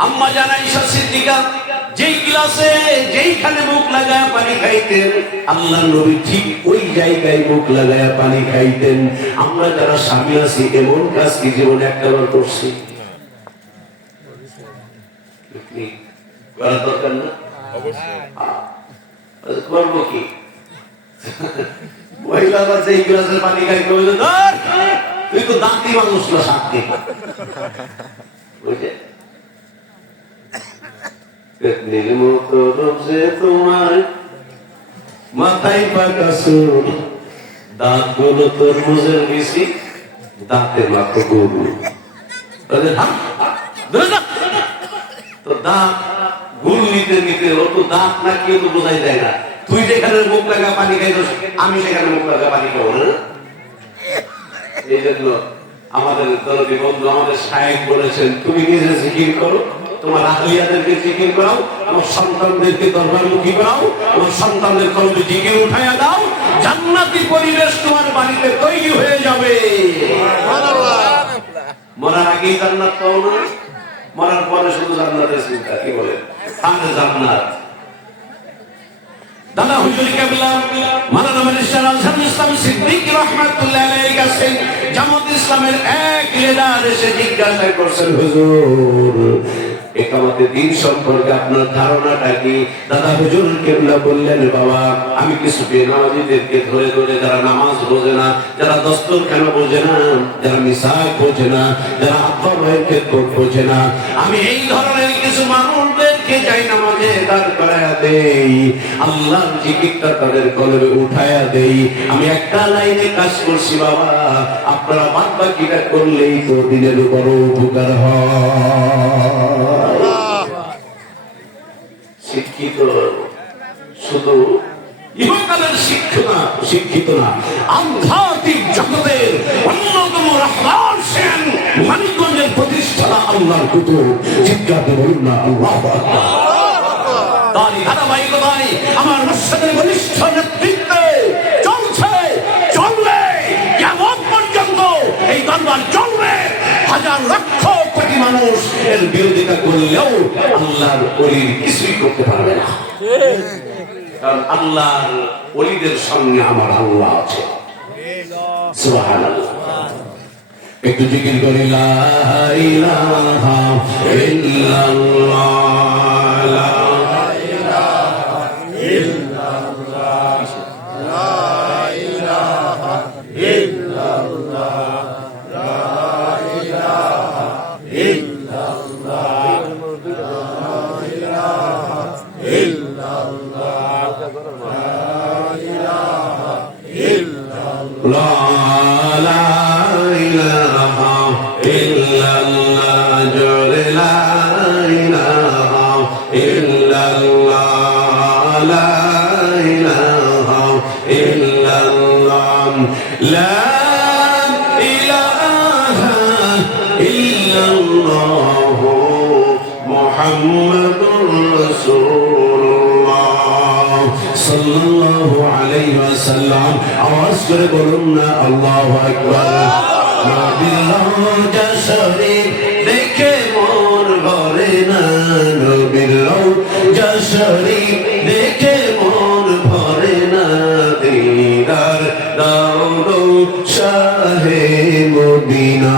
আম্মা জান আয়েশা সিদ্দিকা যেই গ্লাসে যেইখানে মুখ লাগায় পানি খাইতেন, আল্লাহ নবী ঠিক ওই জায়গায় মুখ লাগায় পানি খাইতেন। আমরা যারা স্বামী আছি, এমন কাজ কি জীবনে একটাবার করছি? করার দরকার না? করবো কি? মহিলারা যেই গ্লাসের পানি খাইতে, তুই তো দাঁতি মানুষ না, শান্তি বুঝে তোমার মাথায় পাকা সুর, দাঁত গুলো তরমুজের বেশি, দাঁতে মাত্র গরু। তো দাঁত গুল নিতে নিতে ও তো দাঁত না, কেউ তো বোঝাই যায় না। তুই যেখানে মুখ লাগা পানি খাইতো, আমি সেখানে মুখ লাগা পানি খাবো না। এই জন্য আমাদের দরদি বন্ধু, আমাদের শায়েখ বলেছেন, তুমি নিজে জিকির করো, তোমার আহলিয়াদেরকে জিকির করাও, তোমার সন্তানদেরকে দরবারমুখী করাও, তোমার সন্তানদের কলবে জিকির উঠাইয়া দাও, জান্নাতি পরিবেশ তোমার বাড়িতে তৈরি হয়ে যাবে। মরার আগেই জান্নাত পাও না, মরার পরে শুধু জান্নাতের চিন্তা, কি বলে? আর জান্নাত। দাদা হুজুর কেবলা মাওলানা মির্জা আজহার ইসলাম সিদ্দিক রাহমাতুল্লাহ আলাইহির কাছে জামাত ইসলামের এক লিডার এসে জিজ্ঞাসা করছেন, হুজুর একামতে দিন সম্পর্কে আপনার ধারণাটা কি? দাদা হুজুর কেবলা বললেন, বাবা আমি কিছু বেনামাজিদেরকে ধরে ধরে, যারা নামাজ বোঝে না, যারা দস্তরখান বোঝে না, যারা মিসাক বোঝে না, যারা আব্বা মায়ের খেদমত বোঝে না, আমি এই ধরনের কিছু মানুষদেরকে যাই নামাজে দাঁড় করায়া দেই, আল্লাহর জিকিরটা তাদের কলবে উঠায়া দেই। আমি একটা লাইনে কাজ করছি বাবা, আপনারা বাদ বাকিটা করলেই তো দিনের বড় উপকার হয়। শিক্ষিত শুধু ইহকালের শিক্ষিত না, আধ্যাত্মিক জগতের অন্যতম রহমান সেন মানিকগঞ্জের প্রতিষ্ঠাতা আল্লাহর কুতুব। জিজ্ঞাসা বলুন না আল্লাহু আকবার। তারই ধারাবাহিকতায় আমার মুর্শিদের বলিষ্ঠ নেতৃত্বে চলবে কিয়ামত পর্যন্ত এই দরবার চলবে। হাজার লক্ষ কোটি মানুষ এর বিরোধিতা করলেও আল্লাহর ওলির কিছুই করতে পারবে না, কারণ আল্লাহর ওলিদের সঙ্গে আমার আল্লাহ আছে। সুবহানাল্লাহ। একটু জিকির করি লা ইলাহা ইল্লাল্লাহ, লা ইলাহা ইল্লাল্লাহ, লা ইলাহা ইল্লাল্লাহ, লা ইলাহা ইল্লাল্লাহ, লা ইলাহা ইল্লাল্লাহ, লা ইলাহা ইল্লাল্লাহ, জোরে লা ইলাহা ইল্লাল্লাহ, লা ইলাহা ইল্লাল্লাহ, লা ইলাহা ইল্লাল্লাহ, মুহাম্মাদুর রাসূলুল্লাহ সাল্লাল্লাহু আলাইহি ওয়াসাল্লাম। আওয়াজ করে বলুন না আল্লাহু আকবার। নবীর রওজা শরীফ দেখে মন ভরে না, নবীর রওজা শরীফ দেখে মন ভরে না, দিদার দাও গো শাহে মদিনা,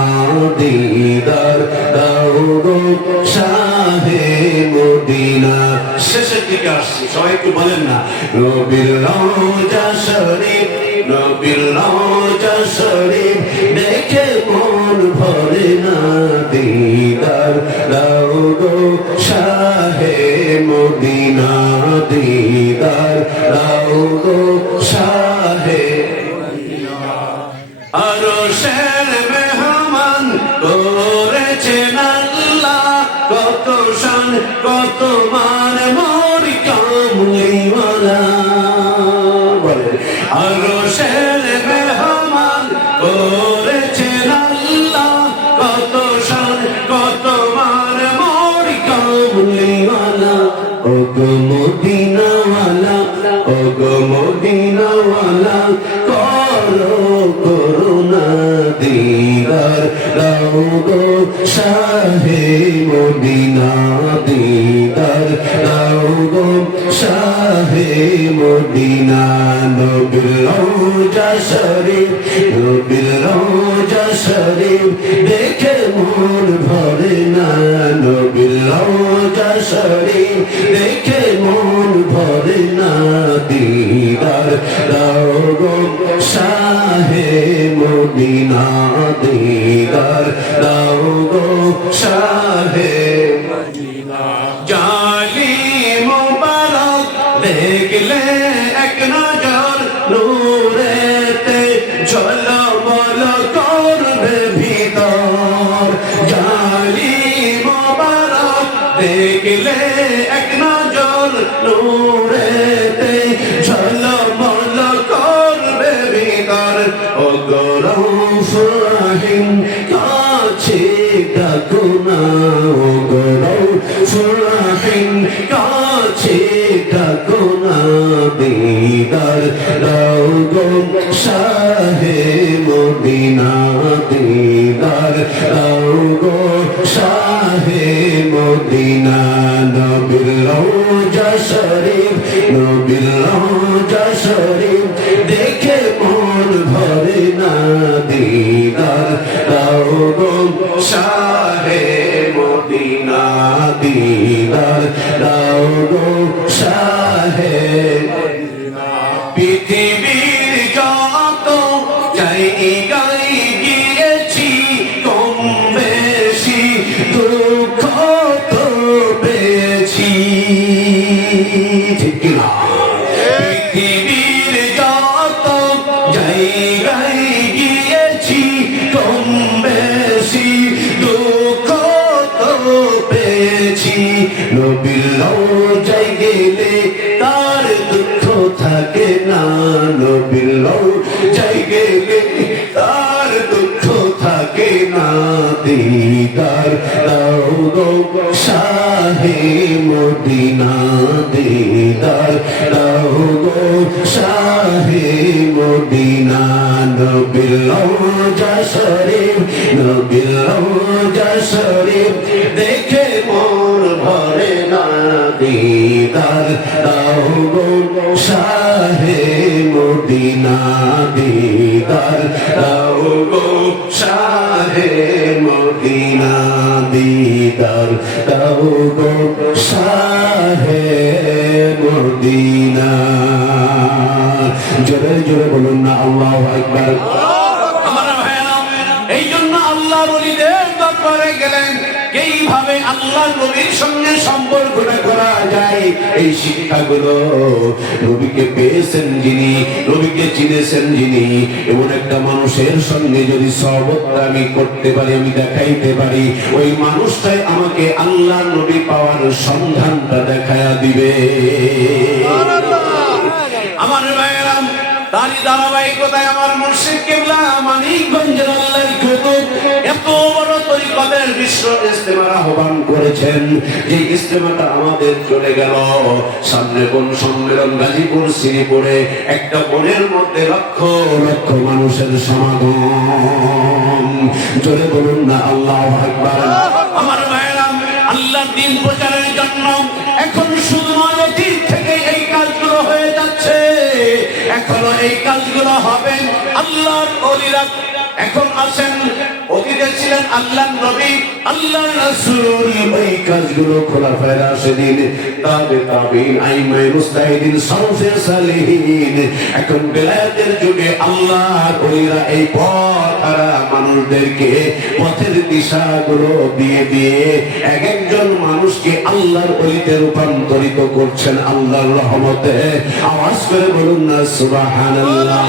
দিদার দাও গো শাহে মদিনা। শেষের দিকে আসছি, সবাই একটু বলেন না, নবীর রওজা শরীফ, নবীর রওজা শরীফ দেখে মন ভরে না, দিদার দাও গো শাহে মদিনা, দিদার দাও গো শাহে মদিনা। আরশের মেহমান করেছেন আল্লাহ, কত শান কত মান মোর কামলিওয়ালা। বলে আরশের মেহমান করেছেন আল্লাহ, কত শান কত মান মোর কামলিওয়ালা। ওগো মদিনাওয়ালা, ওগো মদিনাওয়ালা, করো করুণা, দিদার দাও গো শাহে মদিনা, দিদার দাও গো শাহে মদিনা। নবীর রওজা শরীফ, নবীর রওজা শরীফ দেখে মন ভরে না, নবীর রওজা শরীফ দেখে মন ভরে না, দিদার দাও গো শাহে মদিনা, দিদার দাও গো শাহে মদিনা। জালি মুবারক দেখলে এক নজর, নূরেতে ঝলমল করবে ভিতর। জালি মুবারক দেখলে এক নজর, নূরেতে ঝলমল করবে ভিতর। ও গৌরব রহিম কাছে ডাকো না, ও গৌরব রহিম কাছে ডাকো না, দিদার দাও গো শাহে মদিনা, দিদার দাও গো শাহে মদিনা। নবীর নবীর রওজা শরীফ দেখে মন ভরে না দিদার দাও গো শাহে মদিনা দিদার দাও গো শাহে মদিনা পৃথিবীর যত জায়গায় গিয়েছি কম বেশি দুঃখ তো পেয়েছি ঠিক না পৃথিবীর যত জায়গায় গিয়েছি কম বেশি দুঃখ তো পেয়েছি নবীর রওজায় গেলে তার দুঃখ থাকে না নবীর রওজায় গেলে তার দুঃখ থাকে না দিদার দাও গো শাহে মদিনা দিদার দাও গো শাহে মদিনা নবীর রওজা শরীফ নবীর রওজা শরীফ দেখে মন ভরে না দিদার দাও গো শাহে মদিনা দিদার দাও গো শাহে মদিনা দিদার দাও গো শাহে মদিনা জোরে জোরে বলুন না আল্লাহু আকবার আমার ভাইরা এই জন্য আল্লাহ ওলিদের দরবারে গেলেন এইভাবে আল্লাহ নবীর সঙ্গে সম্পর্কটা করা যায় এই শিক্ষাগুলো নবীকে পেয়েছেন যিনি নবীকে চিনেছেন যিনি এমন একটা মানুষের সঙ্গে যদি সহবতটা আমি করতে পারি আমি দেখাইতে পারি ওই মানুষটাই আমাকে আল্লাহ নবী পাওয়ার সন্ধানটা দেখায়া দিবে আমার ভাইরা তারই ধারাবাহিকতায় আমার মুর্শিদ কিবলা মানিকগঞ্জের আল্লাহর কুতুব এত বড় তরিকতের বিশ্ব ইজতেমার আহ্বান করেছেন যে ইজতেমাটা আমাদের চলে গেল সামনে কোন সম্মেলন গাজীপুর শ্রীপুরে একটা বনের মধ্যে লক্ষ লক্ষ মানুষের সমাগম জোরে বলুন না আল্লাহু আকবার আমার ভাইরা আল্লাহর দ্বীন প্রচারের জন্য এখন শুধু অতীত থেকে এই কাজগুলো হয়ে যাচ্ছে এখনো এই কাজগুলো হবে আল্লাহর ওলিরা এখন আসেন অতীতে ছিলেন আল্লাহর নবী আল্লাহর রাসূল ওই কাজগুলো খোলাফায়ে রাশিদিন তাবিঈন আইমায়ে মুস্তাহিদিন সালফে সালেহিন এখন বেলায়েতের যুগে আল্লাহর ওলিরা এই পথহারা মানুষদেরকে পথের দিশাগুলো দিয়ে দিয়ে এক একজন মানুষকে আল্লাহর ওলিতে রূপান্তরিত করছেন আল্লাহর রহমতে আওয়াজ করে বলুন না সুবহানাল্লাহ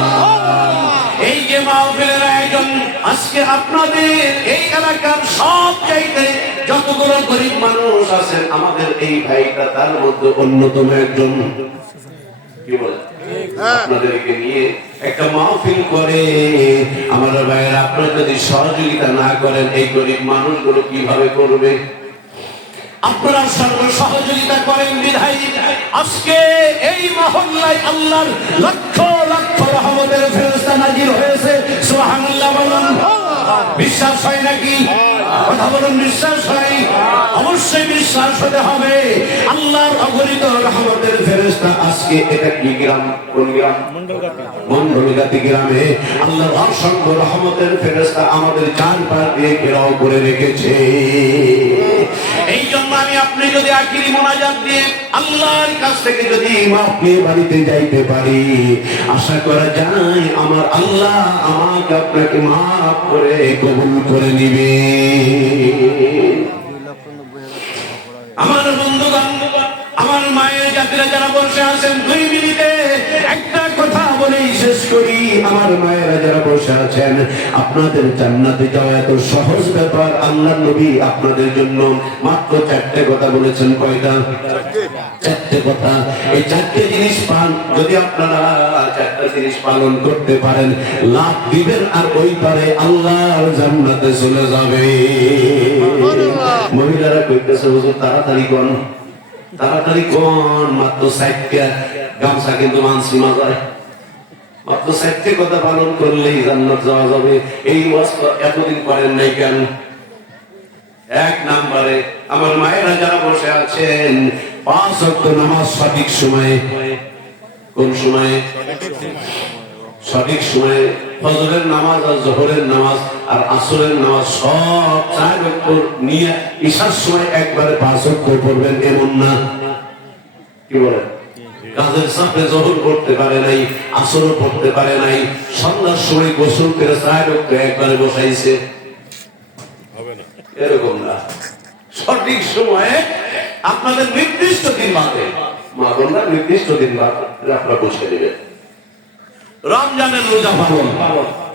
এই যে মাহফিলের আয়োজন আজকে আপনাদের এই এলাকার সব চাইতে যতগুলো গরিব মানুষ আছেন আমাদের এই ভাইটা তার মধ্যে অন্যতম একজন কি বলে আপনাদেরকে নিয়ে একটা মাহফিল করে আমার ভাইয়ের আপনারা যদি সহযোগিতা না করেন এই গরিব মানুষগুলো কিভাবে করবে আপনারা সর্ব সহযোগিতা করেন বিধায় আজকে এই মহল্লায় আল্লাহর লক্ষ লক্ষ রহমতের ফেরেশতা নাজির হয়েছে সুবহানাল্লাহ বলুন বিশ্বাস হয় নাকি কথা বলুন বিশ্বাস হয় অবশ্যই বিশ্বাস হতে হবে আল্লাহর অগণিত রহমতের ফেরেশতা আজকে এটা কি গ্রাম কোন গ্রাম মন্ডলগাতি গ্রামে আল্লাহর অসংখ্য রহমতের ফেরেশতা আমাদের চারপাশ দিয়ে ঘেরাও করে রেখেছে এই জন্য আমি আপনি যদি আখিরি মোনাজাত দিয়ে আল্লাহর কাছ থেকে যদি মাফ নিয়ে বাড়িতে যাইতে পারি আশা করা যায় আমার আল্লাহ আমাকে আপনাকে মাফ করে কবুল করে নিবে আমার বন্ধুগণ আমার মায়ের জাতিরা যারা বসে আছেন 2 মিনিটে একটা কথা বলেই শেষ করি আমার মায়েরা যারা বসে আছেন আপনাদের জান্নাতে যাওয়া এত সহজ ব্যাপার আল্লাহ নবী আপনাদের জন্য মাত্র 4টে কথা বলেছেন কয়টা 4টে কথা এই 4টে জিনিস পান যদি আপনারা 4টা জিনিস পালন করতে পারেন লাভ দিবেন আর ওই পারে আল্লাহর জান্নাতে চলে যাবে মহিলারা কইতেছে হুজুর তাড়াতাড়ি কোন মাত্র 4টা গামছা কিন্তু মানসি মাজায় মাত্র 4টে কথা পালন করলেই জান্নাত যাওয়া যাবে এই ওয়াজ এতদিন করেন নাই কেন 1 নম্বরে আমার মায়েরা যারা বসে আছেন 5 ওয়াক্ত নামাজ সঠিক সময়ে কোন সময়ে? সঠিক সময়ে। ফজরের নামাজ আর জোহরের নামাজ আর আসরের নামাজ সব 4 ওয়াক্ত নিয়ে ঈশার সময় একবারে 5 ওয়াক্ত পড়বেন এমন না। কি বলেন? কাজের চাপে জোহর পড়তে পারে নাই, আসরও পড়তে পারে নাই, সন্ধ্যার সময় গোসল করে 4 ওয়াক্ত একবারে বসাইছে, এরকম না। সঠিক সময়ে আপনাদের নির্দিষ্ট দিন বাদে, মা বোনরা নির্দিষ্ট দিন বাদে আপনারা বসে দেবেন। রমজানের রোজা পালন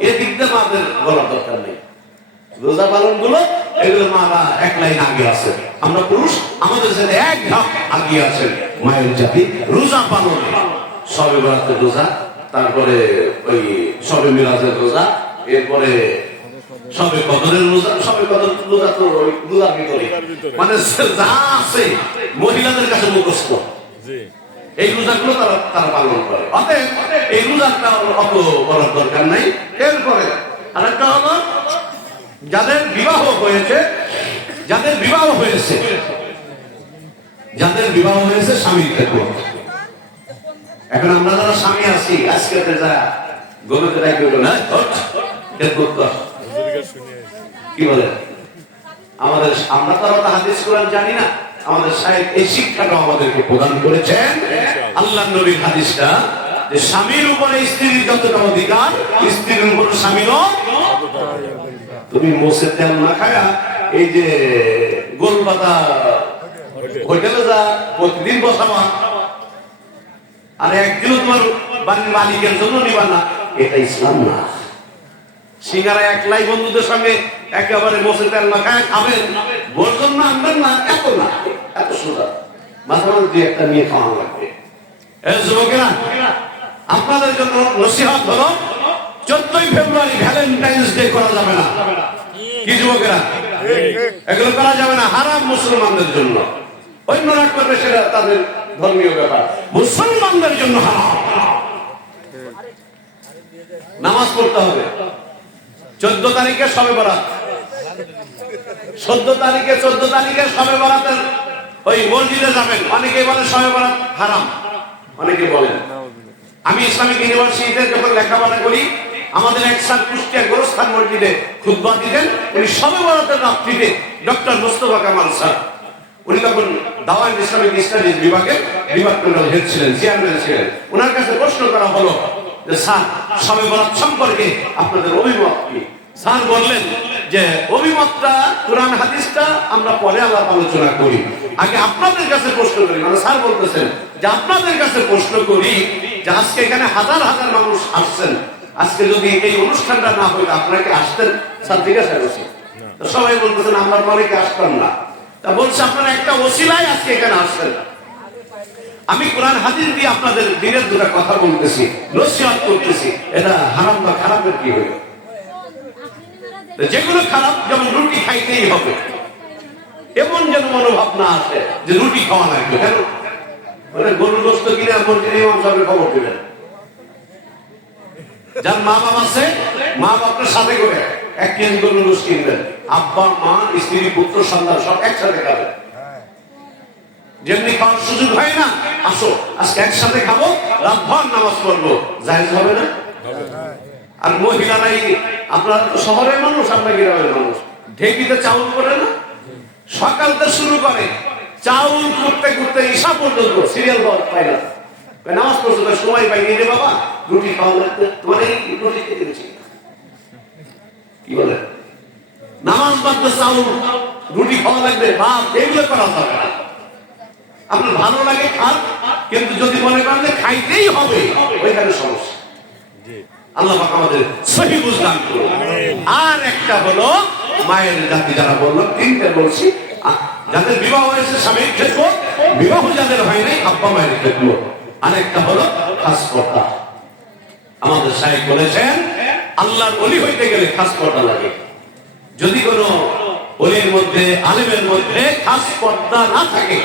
এদিক দিয়ে মাদের বলার দরকার নেই। রোজা পালন গুলো এগুলো মারা এক লাইন আগে আছে, আমরা পুরুষ আমাদের সাথে এক ধাপ আগে আছেন মায়ের জাতি। রোজা পালন, সবে বরাতের রোজা, তারপরে ওই সবে মিরাজের রোজা, এরপরে সবে কদরের রোজা। সবে কদর রোজা তো ওই রোজার ভিতরে মানে যা আছে মহিলাদের কাছে মুখস্থ, এই রোজাগুলো তারা পালন করে। অতএব এই রোজাটা অত বলার দরকার নাই। এরপরে আরেকটা হলো যাদের বিবাহ হয়েছে, যাদের বিবাহ হয়েছে, যাদের বিবাহ হয়েছে স্বামীর ক্ষেত্রে। এখন আমরা যারা স্বামী আছি আজকে যা গরুতে ডাকি হলো না, কি বলে আমাদের, আমরা তো হাদিস কোরআন জানি না, আমাদের সাহেব এই শিক্ষাটা আমাদেরকে প্রদান করেছেন। আল্লাহ নবীর হাদিসটা যে স্বামীর উপরে স্ত্রীর যতটা অধিকার, স্ত্রীর উপর স্বামীরও। তুমি মোষের তেল না খায়া এই যে গোল পাতা হোটেলে যা প্রতিদিন বসাবা, আর একদিনও তোমার বাড়ির মালিকের জন্য নিবা না, এটা ইসলাম না। সিঙ্গারা একলাই বন্ধুদের সঙ্গে একেবারে মোষের তেল না খায় খাবেন, বোর জন্য আনবেন না, এত না, এত সোজা। মাঝে মাঝে দুই একটা নিয়ে খাওয়া লাগবে। যুবকেরা, আপনাদের জন্য নসিহত হলো 14ই ফেব্রুয়ারি ভ্যালেন্টাইন্স ডে করা যাবে না। কি যুবকেরা, এগুলো করা যাবে না, হারাম মুসলমানদের জন্য। অন্যরা করবে সেটা তাদের ধর্মীয় ব্যাপার, মুসলমানদের জন্য হারাম। নামাজ পড়তে হবে 14 তারিখে সবে বরাত, 14 তারিখে সবে বরাতের ওই মসজিদে যাবেন। অনেকে বলে সবে বরাত হারাম, অনেকে বলেন। আমি ইসলামিক ইউনিভার্সিটিতে যখন লেখাপড়া করি, আমাদের এক স্যার কুষ্টিয়া গোরস্থান মসজিদে খুতবা দিতেন। উনি সবে বরাতের রাত্রিতে ডক্টর মোস্তফা কামাল স্যার, উনি তখন দাওয়াত ইসলামিক স্টাডিজ বিভাগের ডিপার্টমেন্টাল হেড ছিলেন, চেয়ারম্যান ছিলেন। ওনার কাছে প্রশ্ন করা হলো যে স্যার সবে বরাত সম্পর্কে আপনাদের অভিমত কি? স্যার বললেন যে অভিমতটা কোরআন হাদিসটা আমরা পরে আলাপ আলোচনা করি, আগে আপনাদের কাছে প্রশ্ন করি। মানে স্যার বলতেছেন যে আপনাদের কাছে প্রশ্ন করি যে আজকে এখানে হাজার হাজার মানুষ আসছেন, আজকে যদি এই অনুষ্ঠানটা না হইতো আপনারা কি আসতেন? স্যার জিজ্ঞাসা করছি, সবাই বলতেছেন আমরা অনেকে আসতাম না। তা বলছে আপনারা একটা ওসিলায় আজকে এখানে আসছেন। আমি কোরআন হাদিস দিয়ে আপনাদের দিনের দুটা কথা বলতেছি, নসিহত করতেছি। এটা হারাম বা খারাপের কি হইল? যেগুলো খারাপ, যেমন রুটি খাইতেই হবে, এমন যেন মনোভাব না আসে যে রুটি খাওয়া লাগবে। কেন? গরুর গোস্ত কিনে মসজিদে ইমাম সাহেবের খবর দিবেন। যার মা বাবা আছে, মা বাপের সাথে করে 1 কেজি গরুর গোস্ত কিনবেন। আব্বা মা স্ত্রী পুত্র সন্তান সব একসাথে খাবেন। যেমনি খাওয়ার সুযোগ হয় না, আসো আজকে একসাথে খাবো, রাতভর নামাজ পড়বো, জায়েজ হবে না? আর মহিলারাই, আপনারা তো শহরের মানুষ, আমরা গ্রামের মানুষ, ঢেকিতে চাউল করে না, সকালতে শুরু করে, চাউল করতে করতে ঈশা পর্যন্ত সিরিয়াল পায় না। নামাজ পড়তে সময় পাই রে বাবা, রুটি খাওয়া লাগবে, তোমার এই রুটি খেতে দিচ্ছি। কি বলে? নামাজ বাদে চাউল রুটি খাওয়া লাগবে, ভাত, এগুলো করা যাবে না। আপনার ভালো লাগে খান, কিন্তু যদি মনে করেন যে খাইতেই হবে, ওইখানে সমস্যা। আল্লাহ পাক আমাদের সহি বুঝদান করুন। আর একটা হলো মায়ের জাতি, যারা বললাম 3টে বলছি, যাদের বিবাহ হয়েছে স্বামীর ক্ষেত্র, বিবাহ যাদের হয় নাই আব্বা মায়ের ক্ষেত্র। আরেকটা হলো খাস পর্দা। আমাদের সাহেব বলেছেন আল্লাহর ওলি হইতে গেলে খাস পর্দা লাগে। যদি কোনো ওলির মধ্যে, আলেমের মধ্যে খাস পর্দা না থাকে,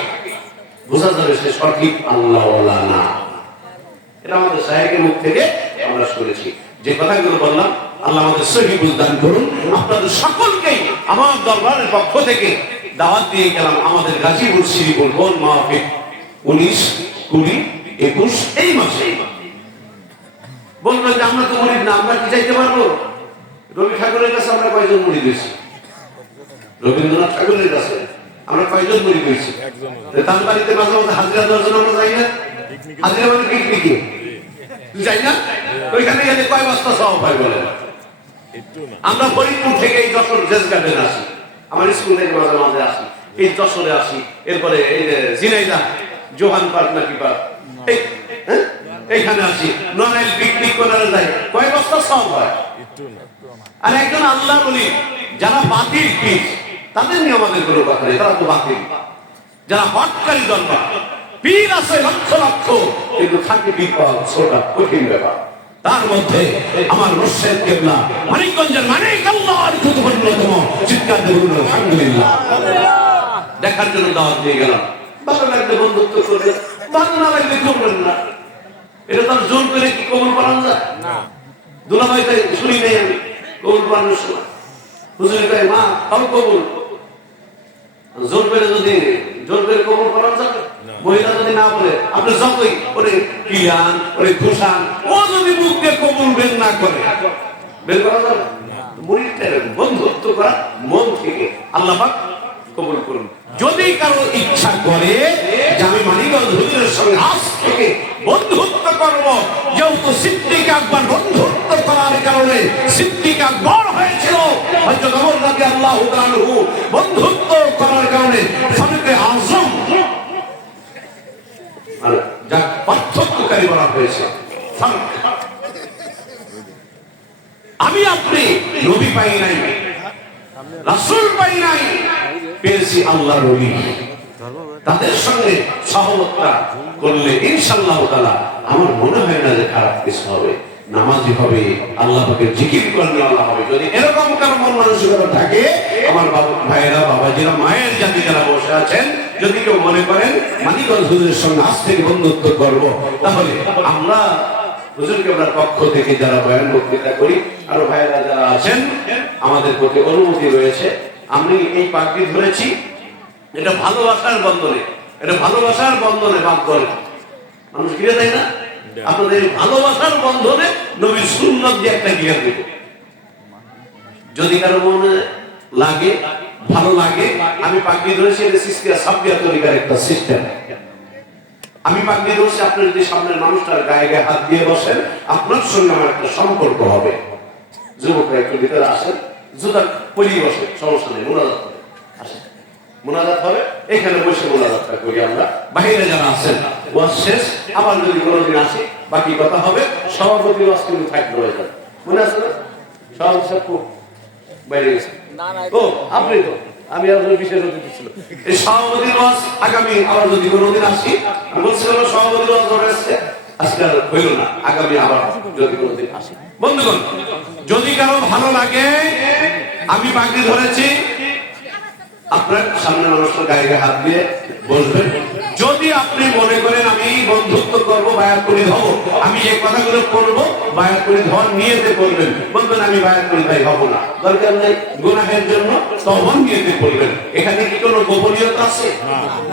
বোঝা যাবে সে সঠিক আল্লাহ ওয়ালা না। এটা আমাদের সাহেবের মুখ থেকে আমরা শুনেছি। যে কথাগুলো বললাম, আল্লাহ আমাদের সহি বুঝদান করুন। আপনাদের সকলকেই আমার দরবারের পক্ষ থেকে দাওয়াত দিয়ে গেলাম আমাদের গাজীপুর শ্রীপুর বোন মাহফিল 19, 20, 21 এই মাসে বলবেন যে আমরা তো মুরিদ না, আমরা কি চাইতে পারবো? রবি ঠাকুরের কাছে আমরা কয়জন মুরিদ হয়েছি? রবীন্দ্রনাথ ঠাকুরের কাছে আমরা কয়জন মুরিদ হয়েছি? তার বাড়িতে মাঝে মাঝে হাজিরা দেওয়ার জন্য আমরা যাই না? হাজিরা মানে পিকনিকে যাই না? ওইখানে গেলে কয় বস্তা সব হয় বলে। আমরা ফরিদপুর থেকে এই যশোর জেস গার্ডেন আসি, আমার স্কুল থেকে মাঝে মাঝে আসি, এই যশোরে আসি, এরপরে এই যে ঝিনাইদহ জোহান পার্ক নাকি পার্ক এইখানে আসি, নড়াইল পিকনিক করে যাই, কয় বস্তা সব হয়। আর একজন আল্লাহ বলি যারা বাতিল পীর, তাদের নিয়ে আমাদের কোনো কথা নেই, তারা তো বাতিল। যারা হটকারী দরবার পীর আছে লক্ষ লক্ষ, কিন্তু থাকে বিপদ ছোট কঠিন ব্যাপার। তার মধ্যে আমার মুর্শিদ কেবলা মানিকগঞ্জের মানিক আল্লাহর কুতুবুন্নতম চিৎকার দেবুন আলহামদুলিল্লাহ। দেখার জন্য দাওয়াত দিয়ে গেলাম, ভালো লাগলে বন্ধুত্ব করবেন, ভালো না লাগলে করবেন না। এটা তার জোর করে কি কবুল করা যায় না? দুলাভাই তাই শুনি নেই আমি কবুল করানোর সময় হুজুর তাই মা তাও কবুল, জোর করে যদি জোর করে কবুল করা যাবে? মহিলা যদি না বলে আপনি যতই ওরে কিয়ান ওরে খুশান, ও যদি মুখ দিয়ে কবুল বের না করে বের করা যাবে? মুরিদের বন্ধুত্ব করা মন থেকে আল্লাহ পাক কবুল করুন। যদি কারো ইচ্ছা করে যে আমি মানিকগঞ্জ হুজুরের সঙ্গে আজ থেকে বন্ধুত্ব করব, যেহেতু সিদ্দিক আকবর বন্ধুত্ব করার কারণে সিদ্দিক আকবর হয়েছিল, হযরত ওমর রাদিয়াল্লাহু তাআলা বন্ধুত্ব করার কারণে ফারুকে আযম আর যা পার্থক্যকারী বলা হয়েছে। আমি আপনি নবী পাই নাই, রাসূল পাই নাই, পেয়েছি আল্লাহর ওলি। তাদের সঙ্গে সহবতটা করলে ইনশাআল্লাহ তাআলা আমার মনে হয় না যে খারাপ কিছু হবে। নামাজি হবে, আল্লাহ পাকের জিকির করলে আল্লাহ হবে। যদি এরকম কারো মন মানসিকতা থাকে, আমার ভাইয়েরা বাবাজিরা মায়ের জাতি যারা বসে আছেন, যদি কেউ মনে করেন মানিকগঞ্জ হুজুরের সঙ্গে আজ থেকে বন্ধুত্ব করব, তাহলে আমরা হুজুরকে আমরা পক্ষ থেকে যারা বয়ান বক্তৃতা করি, আরো ভাইয়েরা যারা আছেন, আমাদের প্রতি অনুমতি রয়েছে। আমি এই পাগড়ি ধরেছি, এটা ভালোবাসার বন্ধনে, এটা ভালোবাসার বন্ধনে বাদ করে মানুষ গিয়ে দেয় না? আপনাদের ভালোবাসার বন্ধনে নবীর সুন্নত দিয়ে একটা গিয়ে দেব। যদি কারো মনে লাগে ভালো লাগে, আমি পাগড়ি ধরেছি, এটা সিস্টিয়া সাবিয়া তরিকার একটা সিস্টেম। আমি পাগড়ি ধরেছি, আপনি যদি সামনের মানুষটার গায়ে গায়ে হাত দিয়ে বসেন, আপনার সঙ্গে আমার একটা সম্পর্ক হবে। যুবকরা একটু ভিতরে আসেন, জুতা পরিয়ে বসে, সমস্যা নেই, মোনাজাত হবে, আসেন মোনাজাত হবে, এখানে বসে মোনাজাতটা করি আমরা। বাইরে যারা আছেন ওয়াজ শেষ, আবার যদি কোনোদিন আসি বাকি কথা হবে। সভাপতি ওয়াজ কিন্তু থাকবে হয়ে যাবে, মনে আছে না? সভাপতি সাহেব বাইরে গেছে, ও আপনি তো, আমি আপনার বিশেষ অতিথি ছিল। এই সভাপতির ওয়াজ আগামী আবার যদি কোনোদিন আসি, আমি বলছিলাম সভাপতির ওয়াজ ধরে আসছে, আজকে আর হইল না, আগামী আবার যদি কোনোদিন আসি। বন্ধুগণ, যদি কারো ভালো লাগে, আমি পাগড়ি ধরেছি, আপনার সামনে মানুষের গায়ে গায়ে হাত দিয়ে বসবেন। যদি আপনি মনে করেন আমি বন্ধুত্ব করবো, বায়াত করে হব, আমি এই কথাগুলো করবো, বায়াত করে ধন নিয়েতে করবেন, বলবেন আমি বায়াত করে তাই হব না, দরকার নেই, গুনাহের জন্য তখন নিয়েতে করবেন। এখানে কি কোনো গোপনীয়তা আছে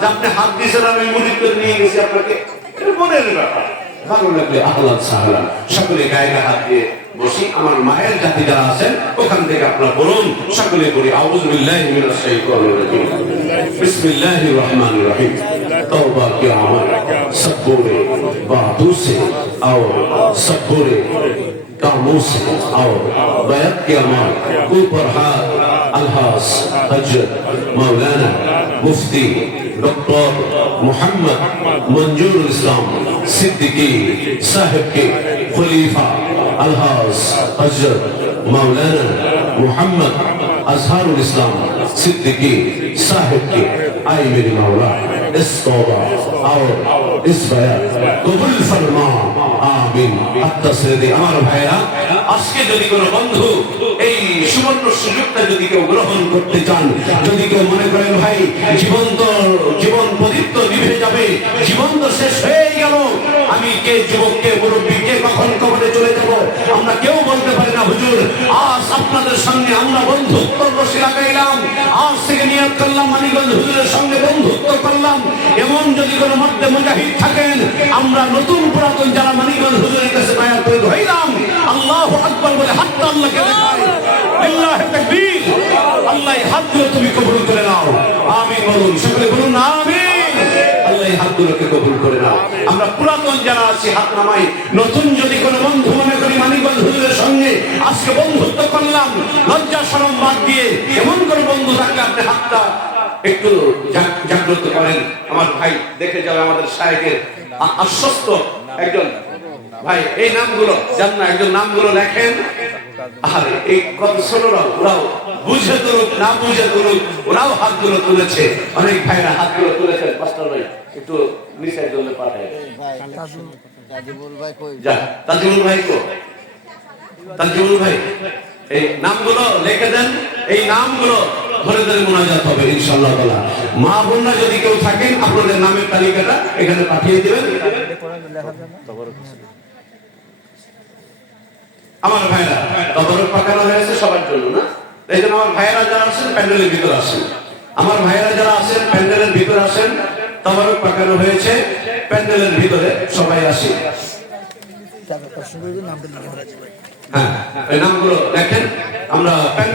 যে আপনি হাত দিয়েছেন আমি মুরিদ করে নিয়ে গেছি আপনাকে? এটা মনের ব্যাপার। ভালো লাগলে আহলান সাহলান, সকলে গায়ে গায়ে হাত দিয়ে বসি। আমার মায়ের জাতি যারা আছেন ওখান থেকে আপনারা বলুন, সকলে বলি আউযু বিল্লাহি মিনাশ শাইতানির রাজিম, বিসমিল্লাহির রহমানির রহিম। तौबा के अमल सब बुरे बातों से और सब बुरे कामों से और बैत के अमल ऊपर हाथ अलहास हजरत मौलाना मुफ्ती डॉक्टर मोहम्मद मंजूर इस्लाम सिद्दीकी साहिब के खलीफा अलहास हजरत मौलाना मोहम्मद अजहरुल इस्लाम सिद्दीकी साहिब के आई मेरे मौला इस तौबा और इस बयान कबूल फरमा, आमीन। আমার ভাইরা, আজকে যদি কোনো বন্ধু এই সুবর্ণ সুযোগটা যদি কেউ গ্রহণ করতে চান, যদি কেউ মনে করেন ভাই জীবন প্রদীপ্ত নিভে যাবে, জীবন তো শেষ হয়ে গেল, আমি কে যুবক কে মুরব্বী কে কখন কবরে চলে যাব আমরা কেউ বলতে পারি না। হুজুর আজ আপনাদের সঙ্গে আমরা বন্ধুত্ব রশি লাগাইলাম, আজ থেকে নিয়ত করলাম মানিকগঞ্জ হুজুরের সঙ্গে বন্ধুত্ব করলাম। এমন যদি কোনো মধ্যে মুজাহিদ থাকেন, আমরা নতুন পুরাতন যারা মানিকগঞ্জ হুজুরের কাছে বায়াত করে হইলাম, আল্লাহু আকবার বলে হাতটা আল্লাহকে দেখাই, লিল্লাহি তাকবীর, আল্লাহ হাতগুলো তুমি কবুল করে নাও, আমিন বলুন, সকলে বলুন আমিন। আল্লাহ হাতগুলোকে কবুল করে নাও। আমরা পুরাতন যারা আছি হাত নামাই, নতুন যদি কোনো বন্ধু মনে করি মানিকগঞ্জ হুজুরের সঙ্গে আজকে বন্ধুত্ব করলাম, লজ্জা শরম বাদ দিয়ে এমন করে বন্ধু থাকলে আপনি হাতটা একটু জাগ্রত করেন। আমার ভাই দেখে যাবে আমাদের শায়েখের আশ্বস্ত একজন ভাই, এই নামগুলো জান না, একজন নামগুলো লেখেন। আর এই কত ছোটরা ওরাও বুঝে তুলুক না বুঝে তুলুক, ওরাও হাতগুলো তুলেছে, অনেক ভাইরা হাতগুলো তুলেছেন। পাঁচটা ভাই একটু নিচের জন্য পাঠায় তাজিমুল ভাই কো, তাজিমুল ভাই এই নামগুলো লিখে দেন, এই নামগুলো ধরে ধরে মোনাজাত হবে ইনশাআল্লাহ তাআলা। মা বোনরা যদি কেউ থাকেন আপনাদের নামের তালিকাটা এখানে পাঠিয়ে দিবেন। আমার ভাইরা তবরক পাকানো হয়েছে সবার জন্য না, এই জন্য আমার ভাইরা যারা আছেন প্যান্ডেলের ভিতর আসেন, আমার ভাইরা যারা আছেন প্যান্ডেলের ভিতর আসেন, তবরক পাকানো হয়েছে প্যান্ডেলের ভিতরে, সবাই আসি। হ্যাঁ, এই নামগুলো দেখেন আমরা প্যান্ডেল